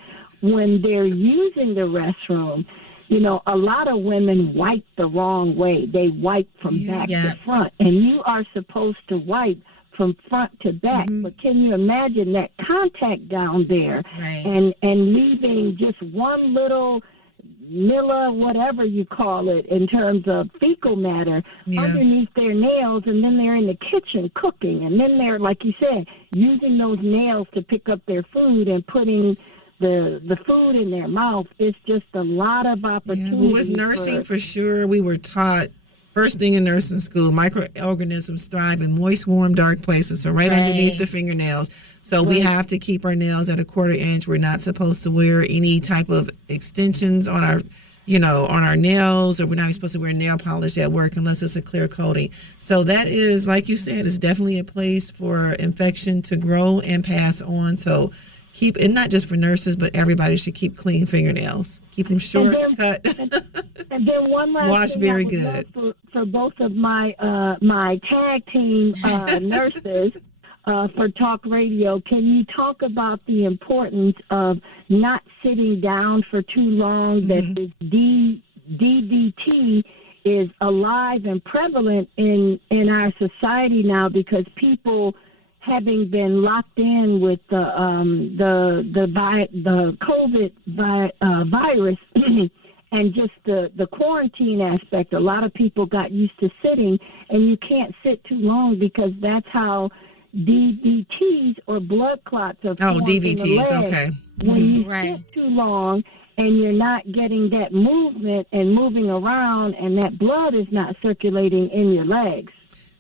when they're using the restroom? A lot of women wipe the wrong way. They wipe from back to front, and you are supposed to wipe from front to back. But can you imagine that contact down there and leaving just one little whatever you call it, in terms of fecal matter underneath their nails, and then they're in the kitchen cooking, and then they're, like you said, using those nails to pick up their food and putting the food in their mouth. It's just a lot of opportunity. Well, with nursing, for sure, we were taught first thing in nursing school, microorganisms thrive in moist, warm, dark places, so right underneath the fingernails. So we have to keep our nails at a 1/4 inch. We're not supposed to wear any type of extensions on our on our nails, or we're not even supposed to wear nail polish at work unless it's a clear coating. So that is, like you said, is definitely a place for infection to grow and pass on. So and not just for nurses, but everybody should keep clean fingernails. Keep them short, cut. And then one last wash thing very I would good love for both of my my tag team nurses for talk radio. Can you talk about the importance of not sitting down for too long? That this DVT is alive and prevalent in our society now, because people, having been locked in with the COVID virus and just the quarantine aspect, a lot of people got used to sitting, and you can't sit too long because that's how DVTs or blood clots are formed in the DVTs, leg. okay. When you sit too long and you're not getting that movement and moving around, and that blood is not circulating in your legs.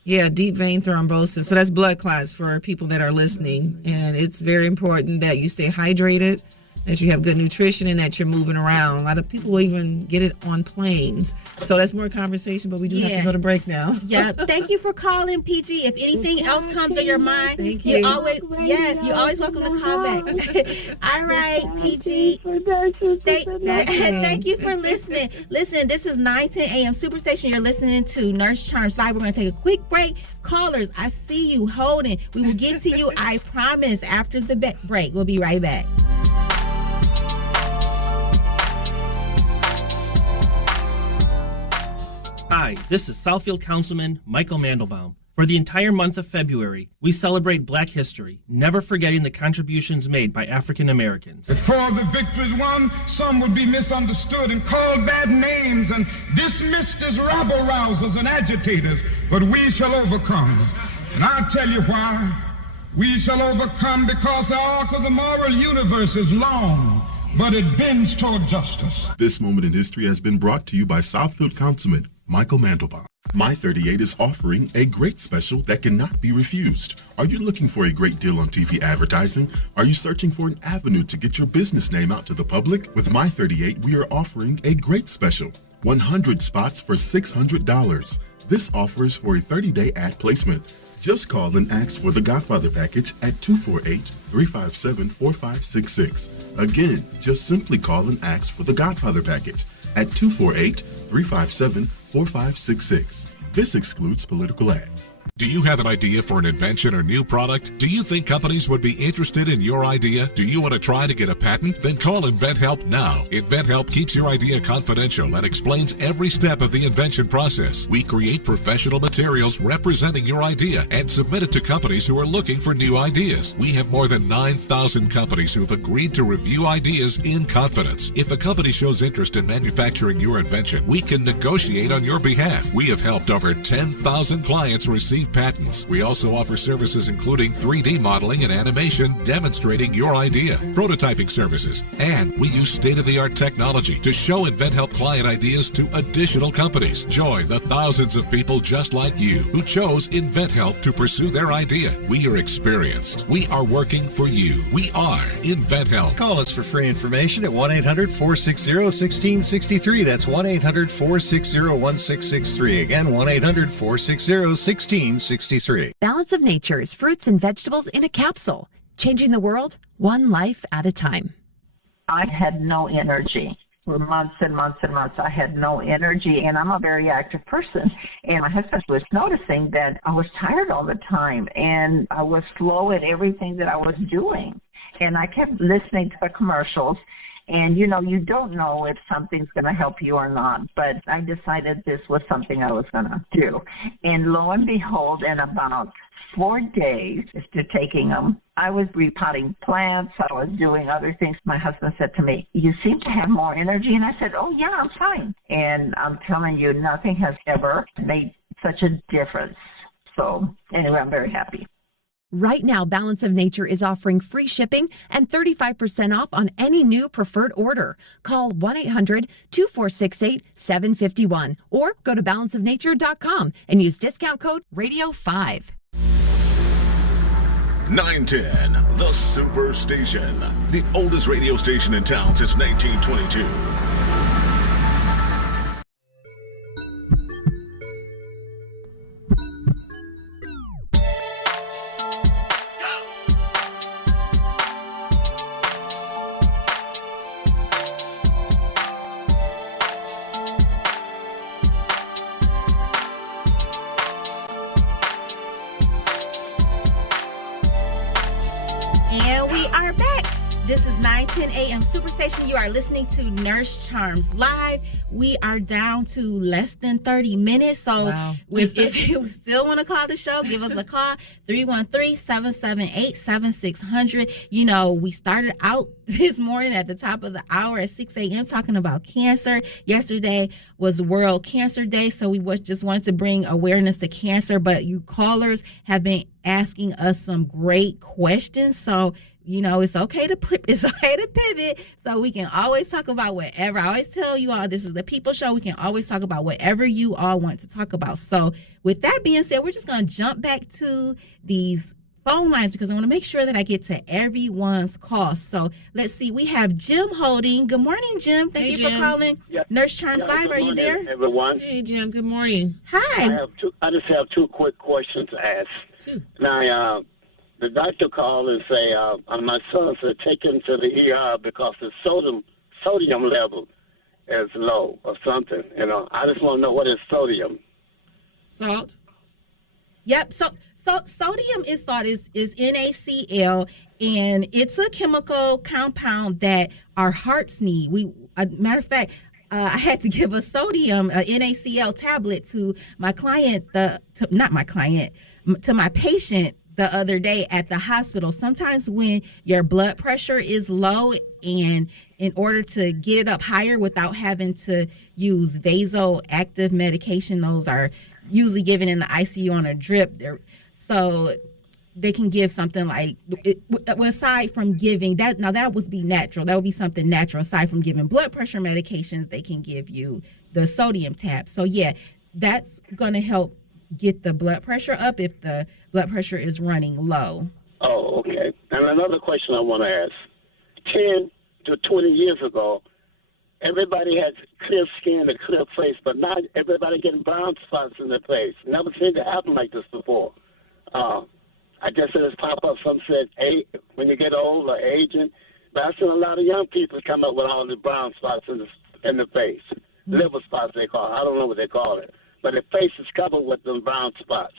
Yeah, deep vein thrombosis. So that's blood clots for people that are listening. And it's very important that you stay hydrated, that you have good nutrition, and that you're moving around. A lot of people will even get it on planes. So that's more conversation, but we do have to go to break now. Yeah. Thank you for calling, PG. If anything else comes to your mind, Thank you. you're always welcome to call back. All right, PG. Thank you for listening. Listen, this is 910 AM Superstation. You're listening to Nurse Charms Live. We're going to take a quick break. Callers, I see you holding. We will get to you, I promise, after the break. We'll be right back. Hi, this is Southfield Councilman Michael Mandelbaum. For the entire month of February, we celebrate Black history, never forgetting the contributions made by African Americans. Before the victory is won, some will be misunderstood and called bad names and dismissed as rabble-rousers and agitators, but we shall overcome. And I'll tell you why. We shall overcome because the arc of the moral universe is long, but it bends toward justice. This moment in history has been brought to you by Southfield Councilman Michael Mandelbaum. My 38 is offering a great special that cannot be refused. Are you looking for a great deal on TV advertising? Are you searching for an avenue to get your business name out to the public? With My 38, we are offering a great special. 100 spots for $600. This offer is for a 30-day ad placement. Just call and ask for the Godfather package at 248-357-4566. Again, just simply call and ask for the Godfather package at 248-357-4566. This excludes political ads. Do you have an idea for an invention or new product? Do you think companies would be interested in your idea? Do you want to try to get a patent? Then call InventHelp now. InventHelp keeps your idea confidential and explains every step of the invention process. We create professional materials representing your idea and submit it to companies who are looking for new ideas. We have more than 9,000 companies who have agreed to review ideas in confidence. If a company shows interest in manufacturing your invention, we can negotiate on your behalf. We have helped over 10,000 clients receive patents. We also offer services including 3D modeling and animation demonstrating your idea, prototyping services, and we use state-of-the-art technology to show InventHelp client ideas to additional companies. Join the thousands of people just like you who chose InventHelp to pursue their idea. We are experienced. We are working for you. We are InventHelp. Call us for free information at 1-800-460-1663. That's 1-800-460-1663. Again, 1-800-460-1663. Balance of Nature's fruits and vegetables in a capsule, changing the world one life at a time. I had no energy. For months and months and months, I had no energy, and I'm a very active person. And my husband was noticing that I was tired all the time, and I was slow at everything that I was doing. And I kept listening to the commercials, and you don't know if something's going to help you or not, but I decided this was something I was going to do. And lo and behold, in about 4 days after taking them, I was repotting plants. I was doing other things. My husband said to me, "You seem to have more energy." And I said, "Oh, yeah, I'm fine." And I'm telling you, nothing has ever made such a difference. So anyway, I'm very happy. Right now, Balance of Nature is offering free shipping and 35% off on any new preferred order. Call 1-800-2468-751 or go to balanceofnature.com and use discount code RADIO5. 910, the Superstation. The oldest radio station in town since 1922. And we are back. This is 910 a.m. Superstation. You are listening to Nurse Charms Live. We are down to less than 30 minutes. So if you still want to call the show, give us a call, 313-778-7600. We started out this morning at the top of the hour at 6 a.m. talking about cancer. Yesterday was World Cancer Day, so we just wanted to bring awareness to cancer. But you callers have been asking us some great questions. So it's okay to pivot, so we can always talk about whatever. I always tell you all, this is the People Show. We can always talk about whatever you all want to talk about. So with that being said, we're just going to jump back to these phone lines because I want to make sure that I get to everyone's call. So let's see. We have Jim holding. Good morning, Jim. Thank you for calling Nurse Charms Live. Are you there? Everyone. Hey, Jim. Good morning. Hi. I just have two quick questions to ask. Now, the doctor called and say, my son said take him to the ER because his sodium level is low or something. I just want to know what is sodium. Salt. Yep. So sodium is salt is NaCl, and it's a chemical compound that our hearts need. Matter of fact, I had to give a NaCl tablet to my client, to my patient the other day at the hospital. Sometimes when your blood pressure is low, and in order to get it up higher without having to use vasoactive medication, those are usually given in the ICU on a drip. So they can give something like, aside from giving that, now that would be natural. That would be something natural. Aside from giving blood pressure medications, they can give you the sodium tab. So yeah, that's going to help get the blood pressure up if the blood pressure is running low. Oh, okay. And another question I want to ask. 10 to 20 years ago, everybody had clear skin and clear face, but now everybody getting brown spots in their face. Never seen it happen like this before. I guess it has popped up. Some said when you get old or aging, but I've seen a lot of young people come up with all the brown spots in the face. Liver spots, they call it. I don't know what they call it. But the face is covered with them brown spots.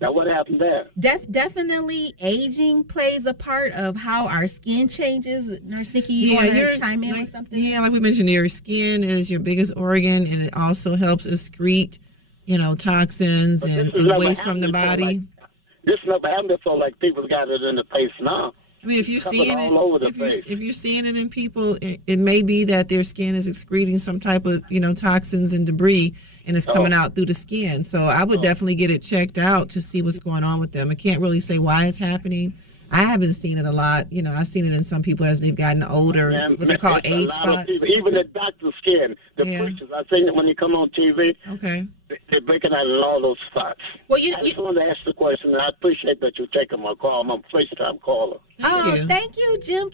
Now, what happened there? Definitely aging plays a part of how our skin changes. Nurse Nikki, you want to chime in on something? Yeah, like we mentioned, your skin is your biggest organ, and it also helps excrete, toxins and waste from the body. This never happened before, like people got it in the face now. I mean, if you're seeing it, if you're seeing it in people, it may be that their skin is excreting some type of, toxins and debris, and it's coming out through the skin. So I would definitely get it checked out to see what's going on with them. I can't really say why it's happening. I haven't seen it a lot. I've seen it in some people as they've gotten older, what they call age spots. People, even the doctor's skin, the preachers, I've seen it when they come on TV. Okay. They're breaking out in all those spots. Well, I just wanted to ask the question, and I appreciate that you're taking my call. I'm a first-time caller. Thank you, Jim.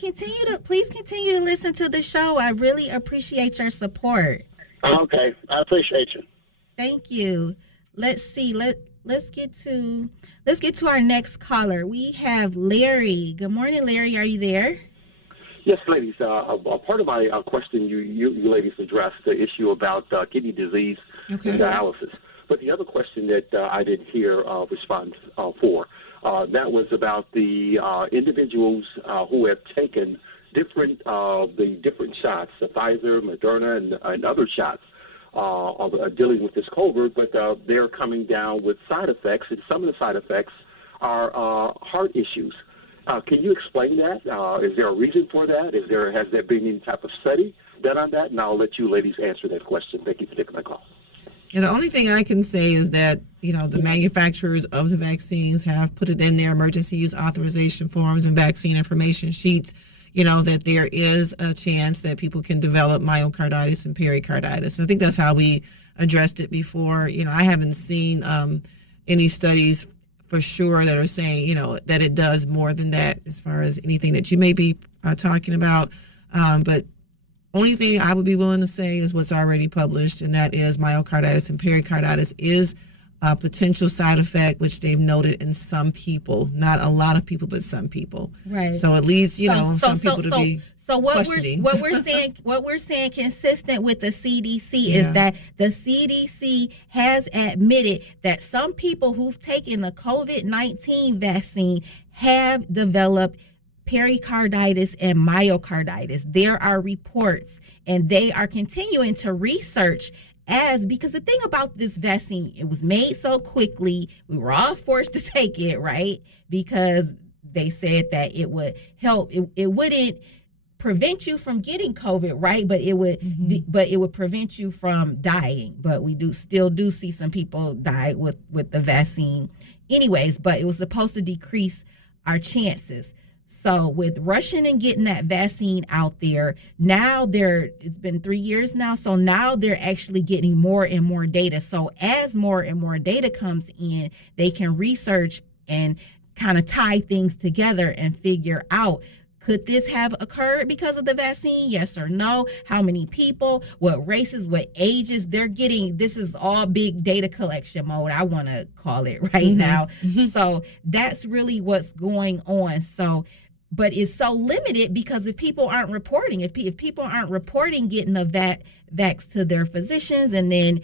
Please continue to listen to the show. I really appreciate your support. Okay. I appreciate you. Thank you. Let's see. Let's get to our next caller. We have Larry. Good morning, Larry. Are you there? Yes, ladies. Part of my question, you ladies addressed the issue about kidney disease and dialysis. But the other question that I didn't hear response for, that was about the individuals who have taken the different shots, the Pfizer, Moderna, and other shots are dealing with this COVID, but they're coming down with side effects, and some of the side effects are heart issues. Can you explain that? Is there a reason for that? Has there been any type of study done on that? And I'll let you ladies answer that question. Thank you for taking my call. And the only thing I can say is that, the manufacturers of the vaccines have put it in their emergency use authorization forms and vaccine information sheets, that there is a chance that people can develop myocarditis and pericarditis. And I think that's how we addressed it before. I haven't seen any studies for sure that are saying, that it does more than that as far as anything that you may be talking about. But only thing I would be willing to say is what's already published, and that is myocarditis and pericarditis is a potential side effect, which they've noted in some people, not a lot of people, but some people. Right. So it leads, some people to be questioning. what we're saying consistent with the CDC is that the CDC has admitted that some people who've taken the COVID-19 vaccine have developed pericarditis and myocarditis. There are reports, and they are continuing to research because the thing about this vaccine, it was made so quickly, we were all forced to take it, right? Because they said that it would help, it wouldn't prevent you from getting COVID, right? But it would prevent you from dying. But we still see some people die with the vaccine anyways, but it was supposed to decrease our chances. So with rushing and getting that vaccine out there, now it's been 3 years now. So now they're actually getting more and more data. So as more and more data comes in, they can research and kind of tie things together and figure out, could this have occurred because of the vaccine? Yes or no? How many people? What races? What ages? They're getting, this is all big data collection mode, I want to call it right now. So that's really what's going on. So, but it's so limited because if people aren't reporting, if people aren't reporting getting the vax to their physicians and then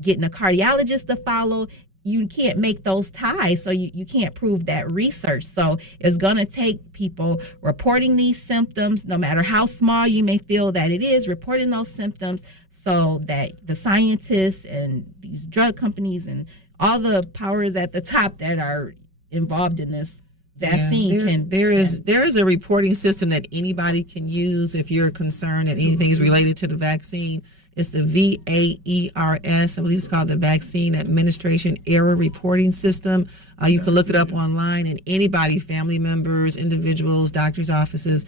getting a cardiologist to follow, you can't make those ties, so you can't prove that research. So it's going to take people reporting these symptoms, no matter how small you may feel that it is, reporting those symptoms so that the scientists and these drug companies and all the powers at the top that are involved in this vaccine there is a reporting system that anybody can use if you're concerned that anything is related to the vaccine. It's the VAERS, I believe it's called the Vaccine Administration Error Reporting System. You can look it up online, and anybody, family members, individuals, doctors' offices,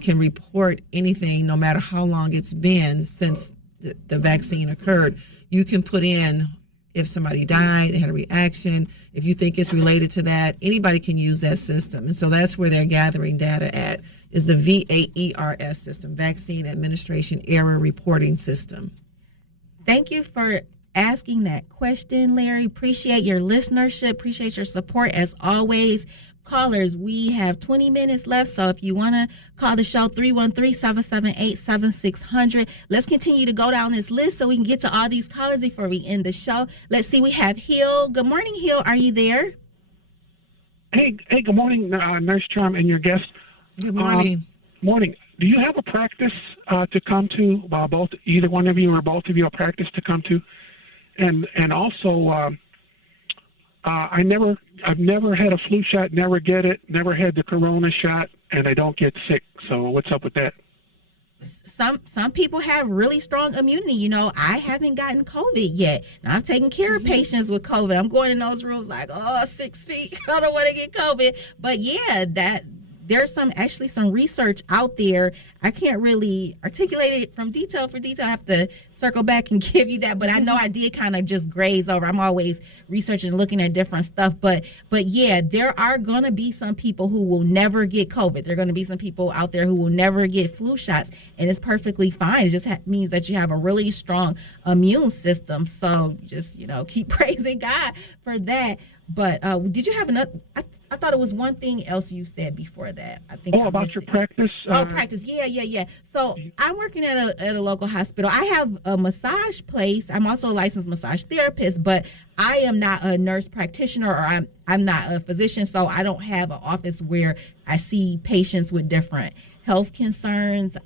can report anything, no matter how long it's been since the vaccine occurred. You can put in if somebody died, they had a reaction, if you think it's related to that, anybody can use that system. And so that's where they're gathering data at, is the VAERS system, Vaccine Administration Error Reporting System. Thank you for asking that question, Larry. Appreciate your listenership, appreciate your support as always. Callers, we have 20 minutes left, so if you want to call the show, 313-778-7600. Let's continue to go down this list so we can get to all these callers before we end the show. Let's see, we have Hill. Good morning, Hill. Are you there? Hey, good morning, Nurse Charm and your guest. Good morning. Morning. Do you have a practice to come to, both, either one of you or both of you, a practice to come to? And also, I've never had a flu shot, never get it, never had the corona shot, and I don't get sick. So what's up with that? Some people have really strong immunity. I haven't gotten COVID yet. Now, I've taken care of patients with COVID. I'm going in those rooms like, 6 feet. I don't want to get COVID. But yeah, there's some research out there. I can't really articulate it from detail for detail. I have to circle back and give you that, but I know I did kind of just graze over. I'm always researching and looking at different stuff, but yeah, there are going to be some people who will never get COVID. There are going to be some people out there who will never get flu shots, and it's perfectly fine. It just means that you have a really strong immune system. So just, keep praising God for that. But did you have another? I thought it was one thing else you said before that. I think. Oh, about your practice? Practice. Yeah. So I'm working at a local hospital. I have a massage place. I'm also a licensed massage therapist, but I am not a nurse practitioner, or I'm not a physician, so I don't have an office where I see patients with different health concerns.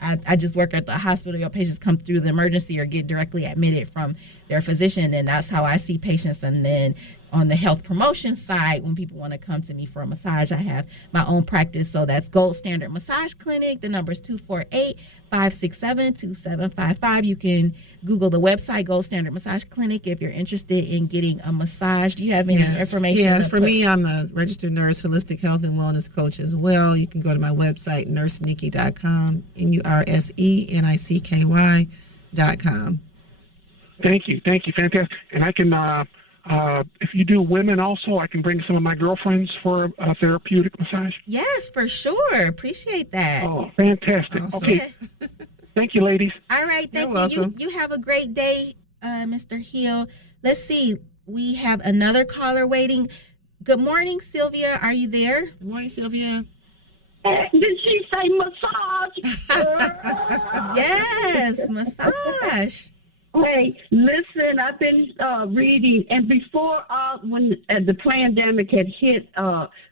I just work at the hospital. Your patients come through the emergency or get directly admitted from their physician, and that's how I see patients. And then on the health promotion side, when people want to come to me for a massage, I have my own practice. So that's Gold Standard Massage Clinic. The number is 248-567-2755. You can Google the website, Gold Standard Massage Clinic, if you're interested in getting a massage. Do you have any information? Yes, for me, I'm a registered nurse, holistic health and wellness coach as well. You can go to my website, nursenikki.com, NURSENICKY.com. Thank you. Fantastic. And I can, if you do women also, I can bring some of my girlfriends for a therapeutic massage. Yes, for sure. Appreciate that. Oh, fantastic. Awesome. Okay. Thank you, ladies. All right. Thank You're you. welcome. You have a great day, Mr. Hill. Let's see. We have another caller waiting. Good morning, Sylvia. Are you there? Good morning, Sylvia. Did she say massage? Yes, massage. Hey, listen, I've been reading, and before when the pandemic had hit,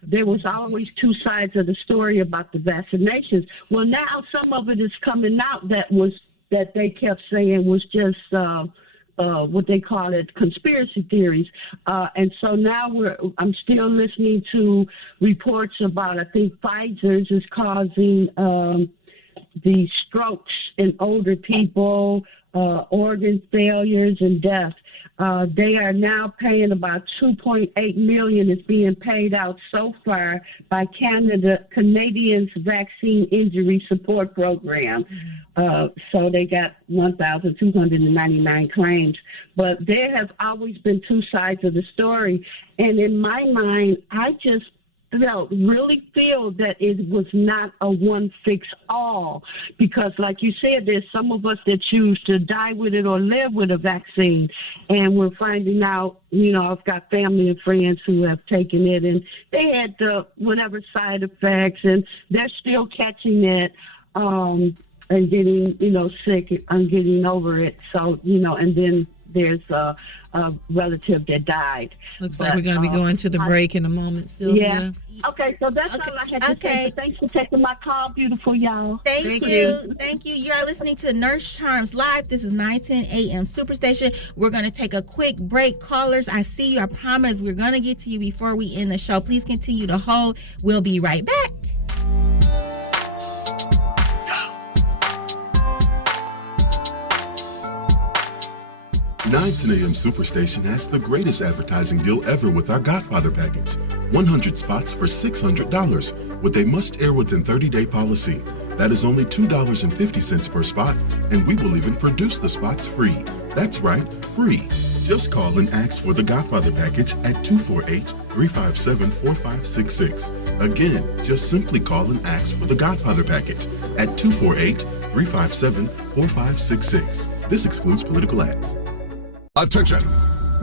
there was always two sides of the story about the vaccinations. Well, now some of it is coming out that they kept saying was just what they call it, conspiracy theories. And so now I'm still listening to reports about, I think Pfizer's is causing the strokes in older people, organ failures and death. They are now paying about $2.8 million is being paid out so far by Canadians Vaccine Injury Support Program. So they got 1,299 claims. But there have always been two sides of the story. And in my mind, I just really feel that it was not a one-fix-all, because like you said, there's some of us that choose to die with it or live with a vaccine, and we're finding out, I've got family and friends who have taken it, and they had whatever side effects, and they're still catching it and getting, sick and getting over it. So, and then there's a relative that died. Looks like we're going to be going to the break in a moment, Sylvia. Yeah. Okay, so that's all I had to say. But thanks for taking my call, beautiful y'all. Thank you. Thank you. You are listening to Nurse Charms Live. This is 910 AM Superstation. We're going to take a quick break. Callers, I see you. I promise we're going to get to you before we end the show. Please continue to hold. We'll be right back. 910 AM Superstation has the greatest advertising deal ever with our Godfather package. 100 spots for $600 with a must-air within 30-day policy. That is only $2.50 per spot, and we will even produce the spots free. That's right, free. Just call and ask for the Godfather package at 248-357-4566. Again, just simply call and ask for the Godfather package at 248-357-4566. This excludes political ads. Attention!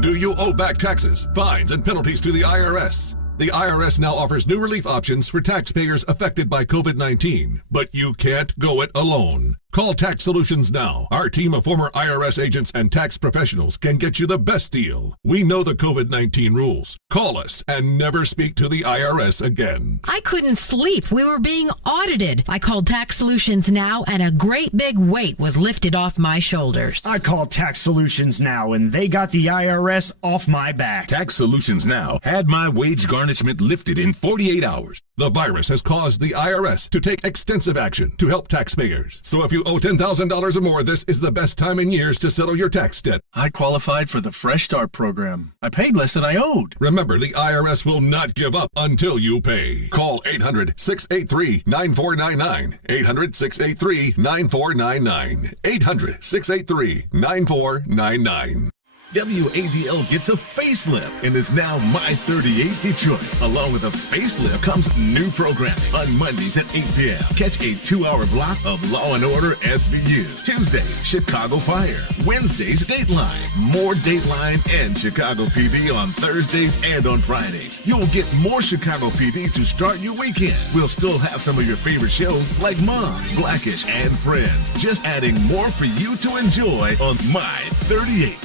Do you owe back taxes, fines, and penalties to the IRS? The IRS now offers new relief options for taxpayers affected by COVID-19, but you can't go it alone. Call Tax Solutions now. Our team of former IRS agents and tax professionals can get you the best deal. We know the COVID-19 rules. Call us and never speak to the IRS again. I couldn't sleep. We were being audited. I called Tax Solutions now, and a great big weight was lifted off my shoulders. I called Tax Solutions now, and they got the IRS off my back. Tax Solutions now had my wage garnishment lifted in 48 hours. The virus has caused the IRS to take extensive action to help taxpayers. So if you you owe $10,000 or more, this is the best time in years to settle your tax debt. I qualified for the Fresh Start program. I paid less than I owed. Remember, the IRS will not give up until you pay. Call 800-683-9499. 800-683-9499. 800-683-9499. WADL gets a facelift and is now My 38 Detroit. Along with a facelift comes new programming. On Mondays at 8 p.m., catch a 2-hour block of Law & Order SVU. Tuesdays, Chicago Fire. Wednesdays, Dateline. More Dateline and Chicago PD on Thursdays and on Fridays. You'll get more Chicago PD to start your weekend. We'll still have some of your favorite shows like Mom, Blackish, and Friends. Just adding more for you to enjoy on My 38.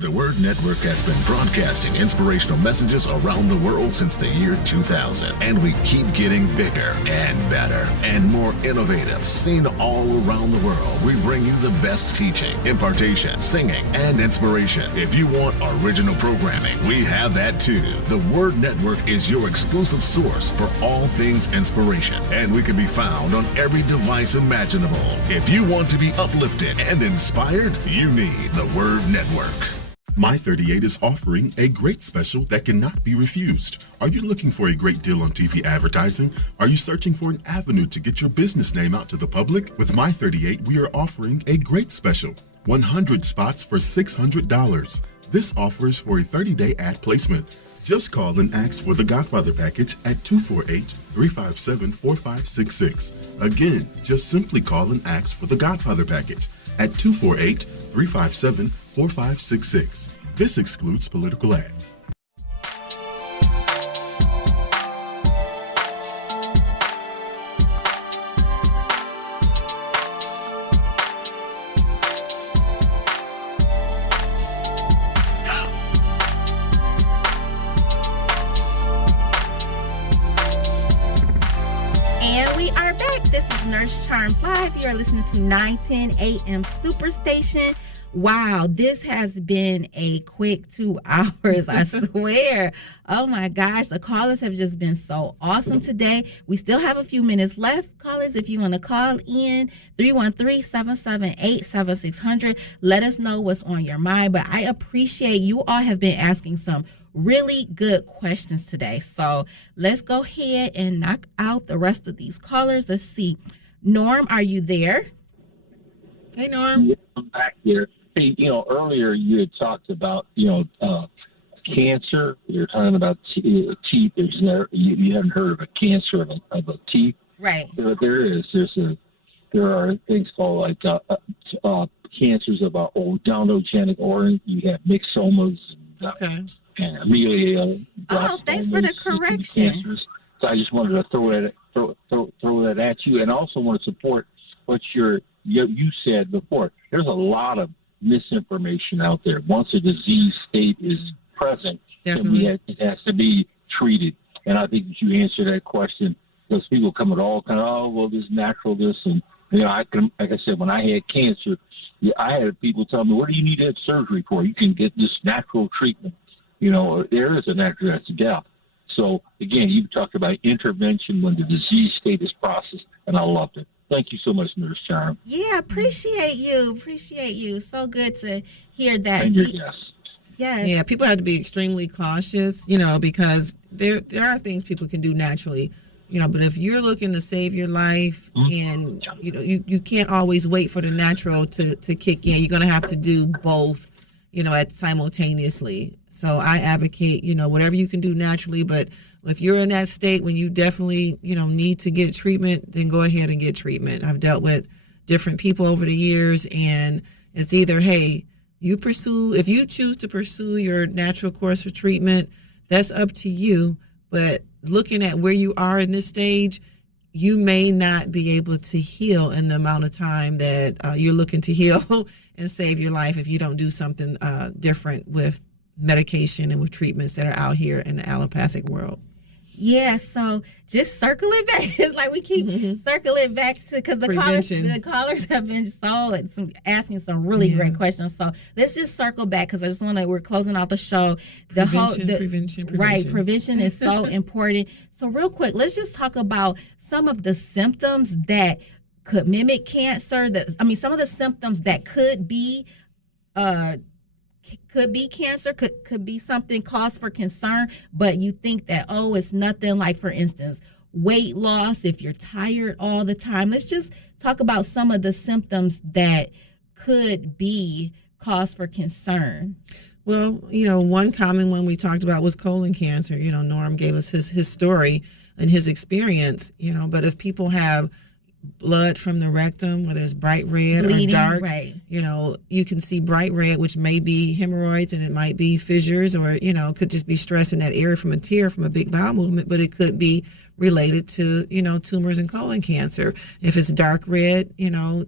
The Word Network has been broadcasting inspirational messages around the world since the year 2000, and we keep getting bigger and better and more innovative. Seen all around the world, we bring you the best teaching, impartation, singing, and inspiration. If you want original programming, we have that too. The Word Network is your exclusive source for all things inspiration, and we can be found on every device imaginable. If you want to be uplifted and inspired, you need the Word Network. My 38 is offering a great special that cannot be refused. Are you looking for a great deal on TV advertising? Are you searching for an avenue to get your business name out to the public? With My 38, we are offering a great special. 100 spots for $600. This offer is for a 30-day ad placement. Just call and ask for the Godfather package at 248-357-4566. Again, just simply call and ask for the Godfather package at 248-357-4566. This excludes political ads. And we are back. This is Nurse Charms Live. You are listening to 910 AM Superstation. Wow, this has been a quick 2 hours, I swear. Oh my gosh, the callers have just been so awesome today. We still have a few minutes left. Callers, if you want to call in, 313-778-7600. Let us know what's on your mind. But I appreciate you all have been asking some really good questions today. So let's go ahead and knock out the rest of these callers. Let's see. Norm, are you there? Hey, Norm. Yeah, I'm back here. Hey, earlier you had talked about, cancer. You're talking about teeth. You haven't heard of a cancer of a teeth. Right. There is. There are things called like cancers of odontogenic organ. You have myxomas. Okay. And amelia. Oh, thanks for the correction. Cancers. So I just wanted to throw that at you, and also want to support what you said before. There's a lot of misinformation out there. Once a disease state is present, it has to be treated. And I think that you answered that question, because people come with all kind of, this is natural, this, and like I said, when I had cancer, I had people tell me, what do you need to have surgery for? You can get this natural treatment. There is a natural, that's death. So again, you talked about intervention when the disease state is processed, and I loved it. Thank you so much, Nurse Charm. Yeah, appreciate you. So good to hear that. And your guest. Yes. Yeah, people have to be extremely cautious, because there are things people can do naturally, but if you're looking to save your life and, you can't always wait for the natural to kick in. You're going to have to do both, simultaneously. So I advocate, whatever you can do naturally, but if you're in that state when you definitely, need to get treatment, then go ahead and get treatment. I've dealt with different people over the years, and it's either, hey, if you choose to pursue your natural course of treatment, that's up to you. But looking at where you are in this stage, you may not be able to heal in the amount of time that you're looking to heal and save your life if you don't do something different with medication and with treatments that are out here in the allopathic world. Yeah, so just circle it back. It's like we keep circling back to, because the callers have been asking some really great questions. So let's just circle back, because I just we're closing out the show. Prevention. Right, prevention is so important. So real quick, let's just talk about some of the symptoms that could mimic cancer. Some of the symptoms that could be cancer, could be something cause for concern, but you think that, oh, it's nothing. Like, for instance, weight loss, if you're tired all the time. Let's just talk about some of the symptoms that could be cause for concern. Well, one common one we talked about was colon cancer. Norm gave us his story and his experience, but if people have blood from the rectum, whether it's bright red Bleeding, or dark, right. You can see bright red, which may be hemorrhoids, and it might be fissures, or, could just be stress in that area from a tear, from a big bowel movement, but it could be related to, tumors and colon cancer. If it's dark red,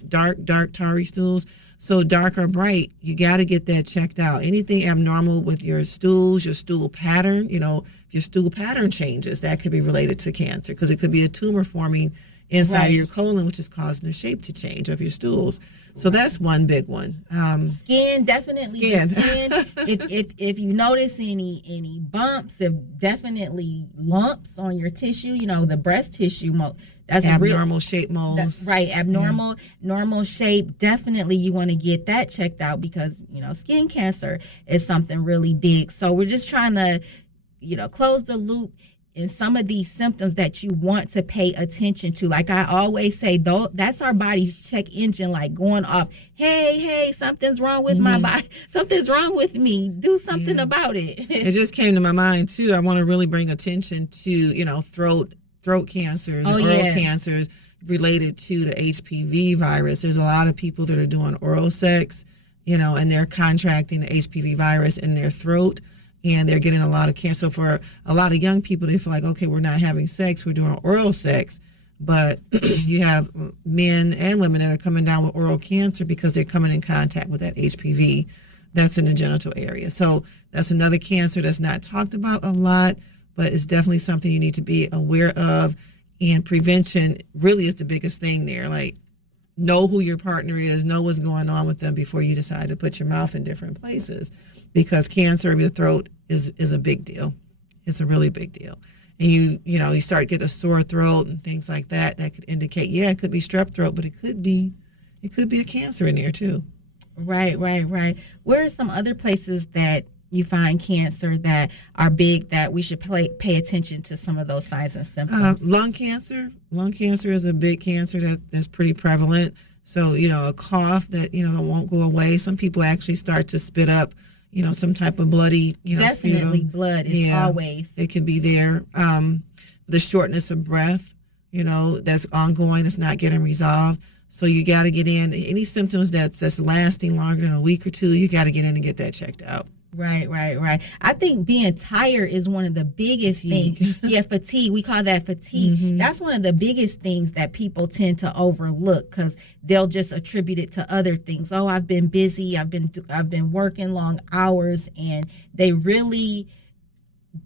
dark tarry stools, so dark or bright, you got to get that checked out. Anything abnormal with your stools, your stool pattern, if your stool pattern changes, that could be related to cancer, because it could be a tumor forming inside of your colon, which is causing the shape to change of your stools. So that's one big one. Skin, definitely. Skin. if you notice any bumps, if definitely lumps on your tissue, the breast tissue, that's abnormal shape moles. Normal shape. Definitely, you want to get that checked out, because skin cancer is something really big. So we're just trying to close the loop in some of these symptoms that you want to pay attention to. Like I always say, though, that's our body's check engine, like going off. Hey, something's wrong with my body. Something's wrong with me. Do something about it. It just came to my mind too. I want to really bring attention to throat cancers, and oral cancers related to the HPV virus. There's a lot of people that are doing oral sex, and they're contracting the HPV virus in their throat, and they're getting a lot of cancer. So for a lot of young people, they feel like, okay, we're not having sex, we're doing oral sex. But you have men and women that are coming down with oral cancer because they're coming in contact with that HPV that's in the genital area. So that's another cancer that's not talked about a lot, but it's definitely something you need to be aware of. And prevention really is the biggest thing there. Like, know who your partner is, know what's going on with them before you decide to put your mouth in different places. Because cancer of your throat is a big deal. It's a really big deal. And you start getting a sore throat and things like that. That could indicate, it could be strep throat, but it could be a cancer in there too. Right. Where are some other places that you find cancer that are big that we should pay attention to some of those signs and symptoms? Lung cancer. Lung cancer is a big cancer that's pretty prevalent. So, a cough that, won't go away. Some people actually start to spit up some type of bloody, definitely sputum. Blood is always. It can be there. The shortness of breath, that's ongoing, that's not getting resolved. So you got to get in. Any symptoms that's lasting longer than a week or two, you got to get in and get that checked out. Right. I think being tired is one of the biggest things. Fatigue. We call that fatigue. Mm-hmm. That's one of the biggest things that people tend to overlook, because they'll just attribute it to other things. Oh, I've been busy. I've been working long hours, and they really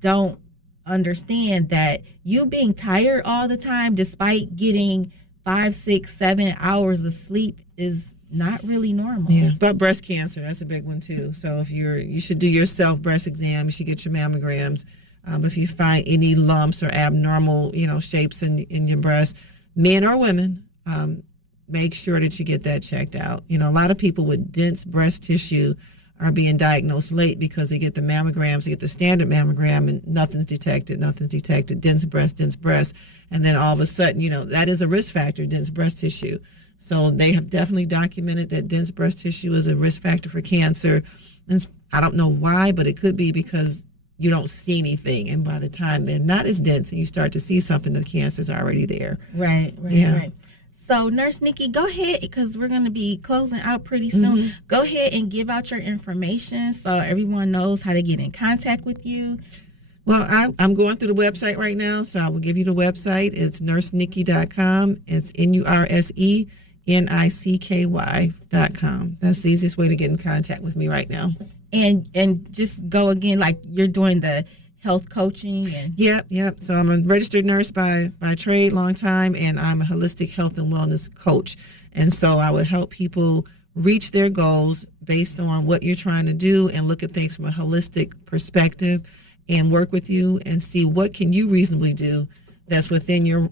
don't understand that you being tired all the time, despite getting 5, 6, 7 hours of sleep, is not really normal. Yeah, but breast cancer, that's a big one too. So if you should do your self breast exam, you should get your mammograms. If you find any lumps or abnormal, shapes in your breast, men or women, make sure that you get that checked out. A lot of people with dense breast tissue are being diagnosed late because they get the mammograms, they get the standard mammogram, and nothing's detected, dense breast. And then all of a sudden, that is a risk factor, dense breast tissue. So they have definitely documented that dense breast tissue is a risk factor for cancer. And I don't know why, but it could be because you don't see anything. And by the time they're not as dense and you start to see something, the cancer's already there. Right. So, Nurse Nikki, go ahead, because we're going to be closing out pretty soon. Mm-hmm. Go ahead and give out your information so everyone knows how to get in contact with you. Well, I'm going through the website right now, so I will give you the website. It's nursenikki.com. It's NURSENICKY.com. That's the easiest way to get in contact with me right now. And just go again, like you're doing the health coaching. Yep. So I'm a registered nurse by trade, long time, and I'm a holistic health and wellness coach. And so I would help people reach their goals based on what you're trying to do, and look at things from a holistic perspective, and work with you and see what can you reasonably do that's within your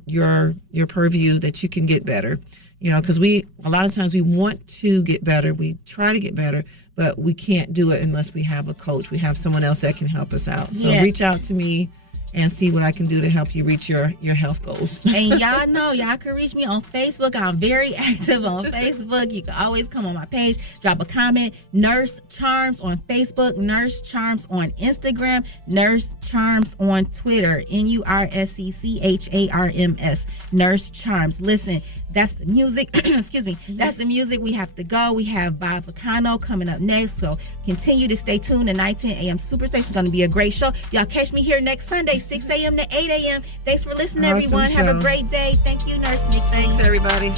purview that you can get better. because a lot of times we want to get better. We try to get better, but we can't do it unless we have a coach. We have someone else that can help us out. So reach out to me and see what I can do to help you reach your health goals. And y'all know, y'all can reach me on Facebook. I'm very active on Facebook. You can always come on my page, drop a comment. Nurse Charms on Facebook, Nurse Charms on Instagram, Nurse Charms on Twitter, NURSECCHARMS, Nurse Charms. Listen, that's the music. Excuse me. That's the music. We have to go. We have Bob Vacano coming up next. So continue to stay tuned. The 910 AM Superstation is going to be a great show. Y'all catch me here next Sunday, 6 a.m. to 8 a.m. Thanks for listening, everyone. Show. Have a great day. Thank you, Nurse Nick. Thanks, everybody.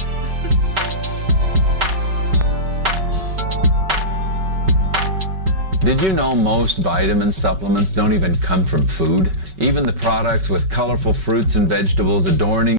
Did you know most vitamin supplements don't even come from food? Even the products with colorful fruits and vegetables adorning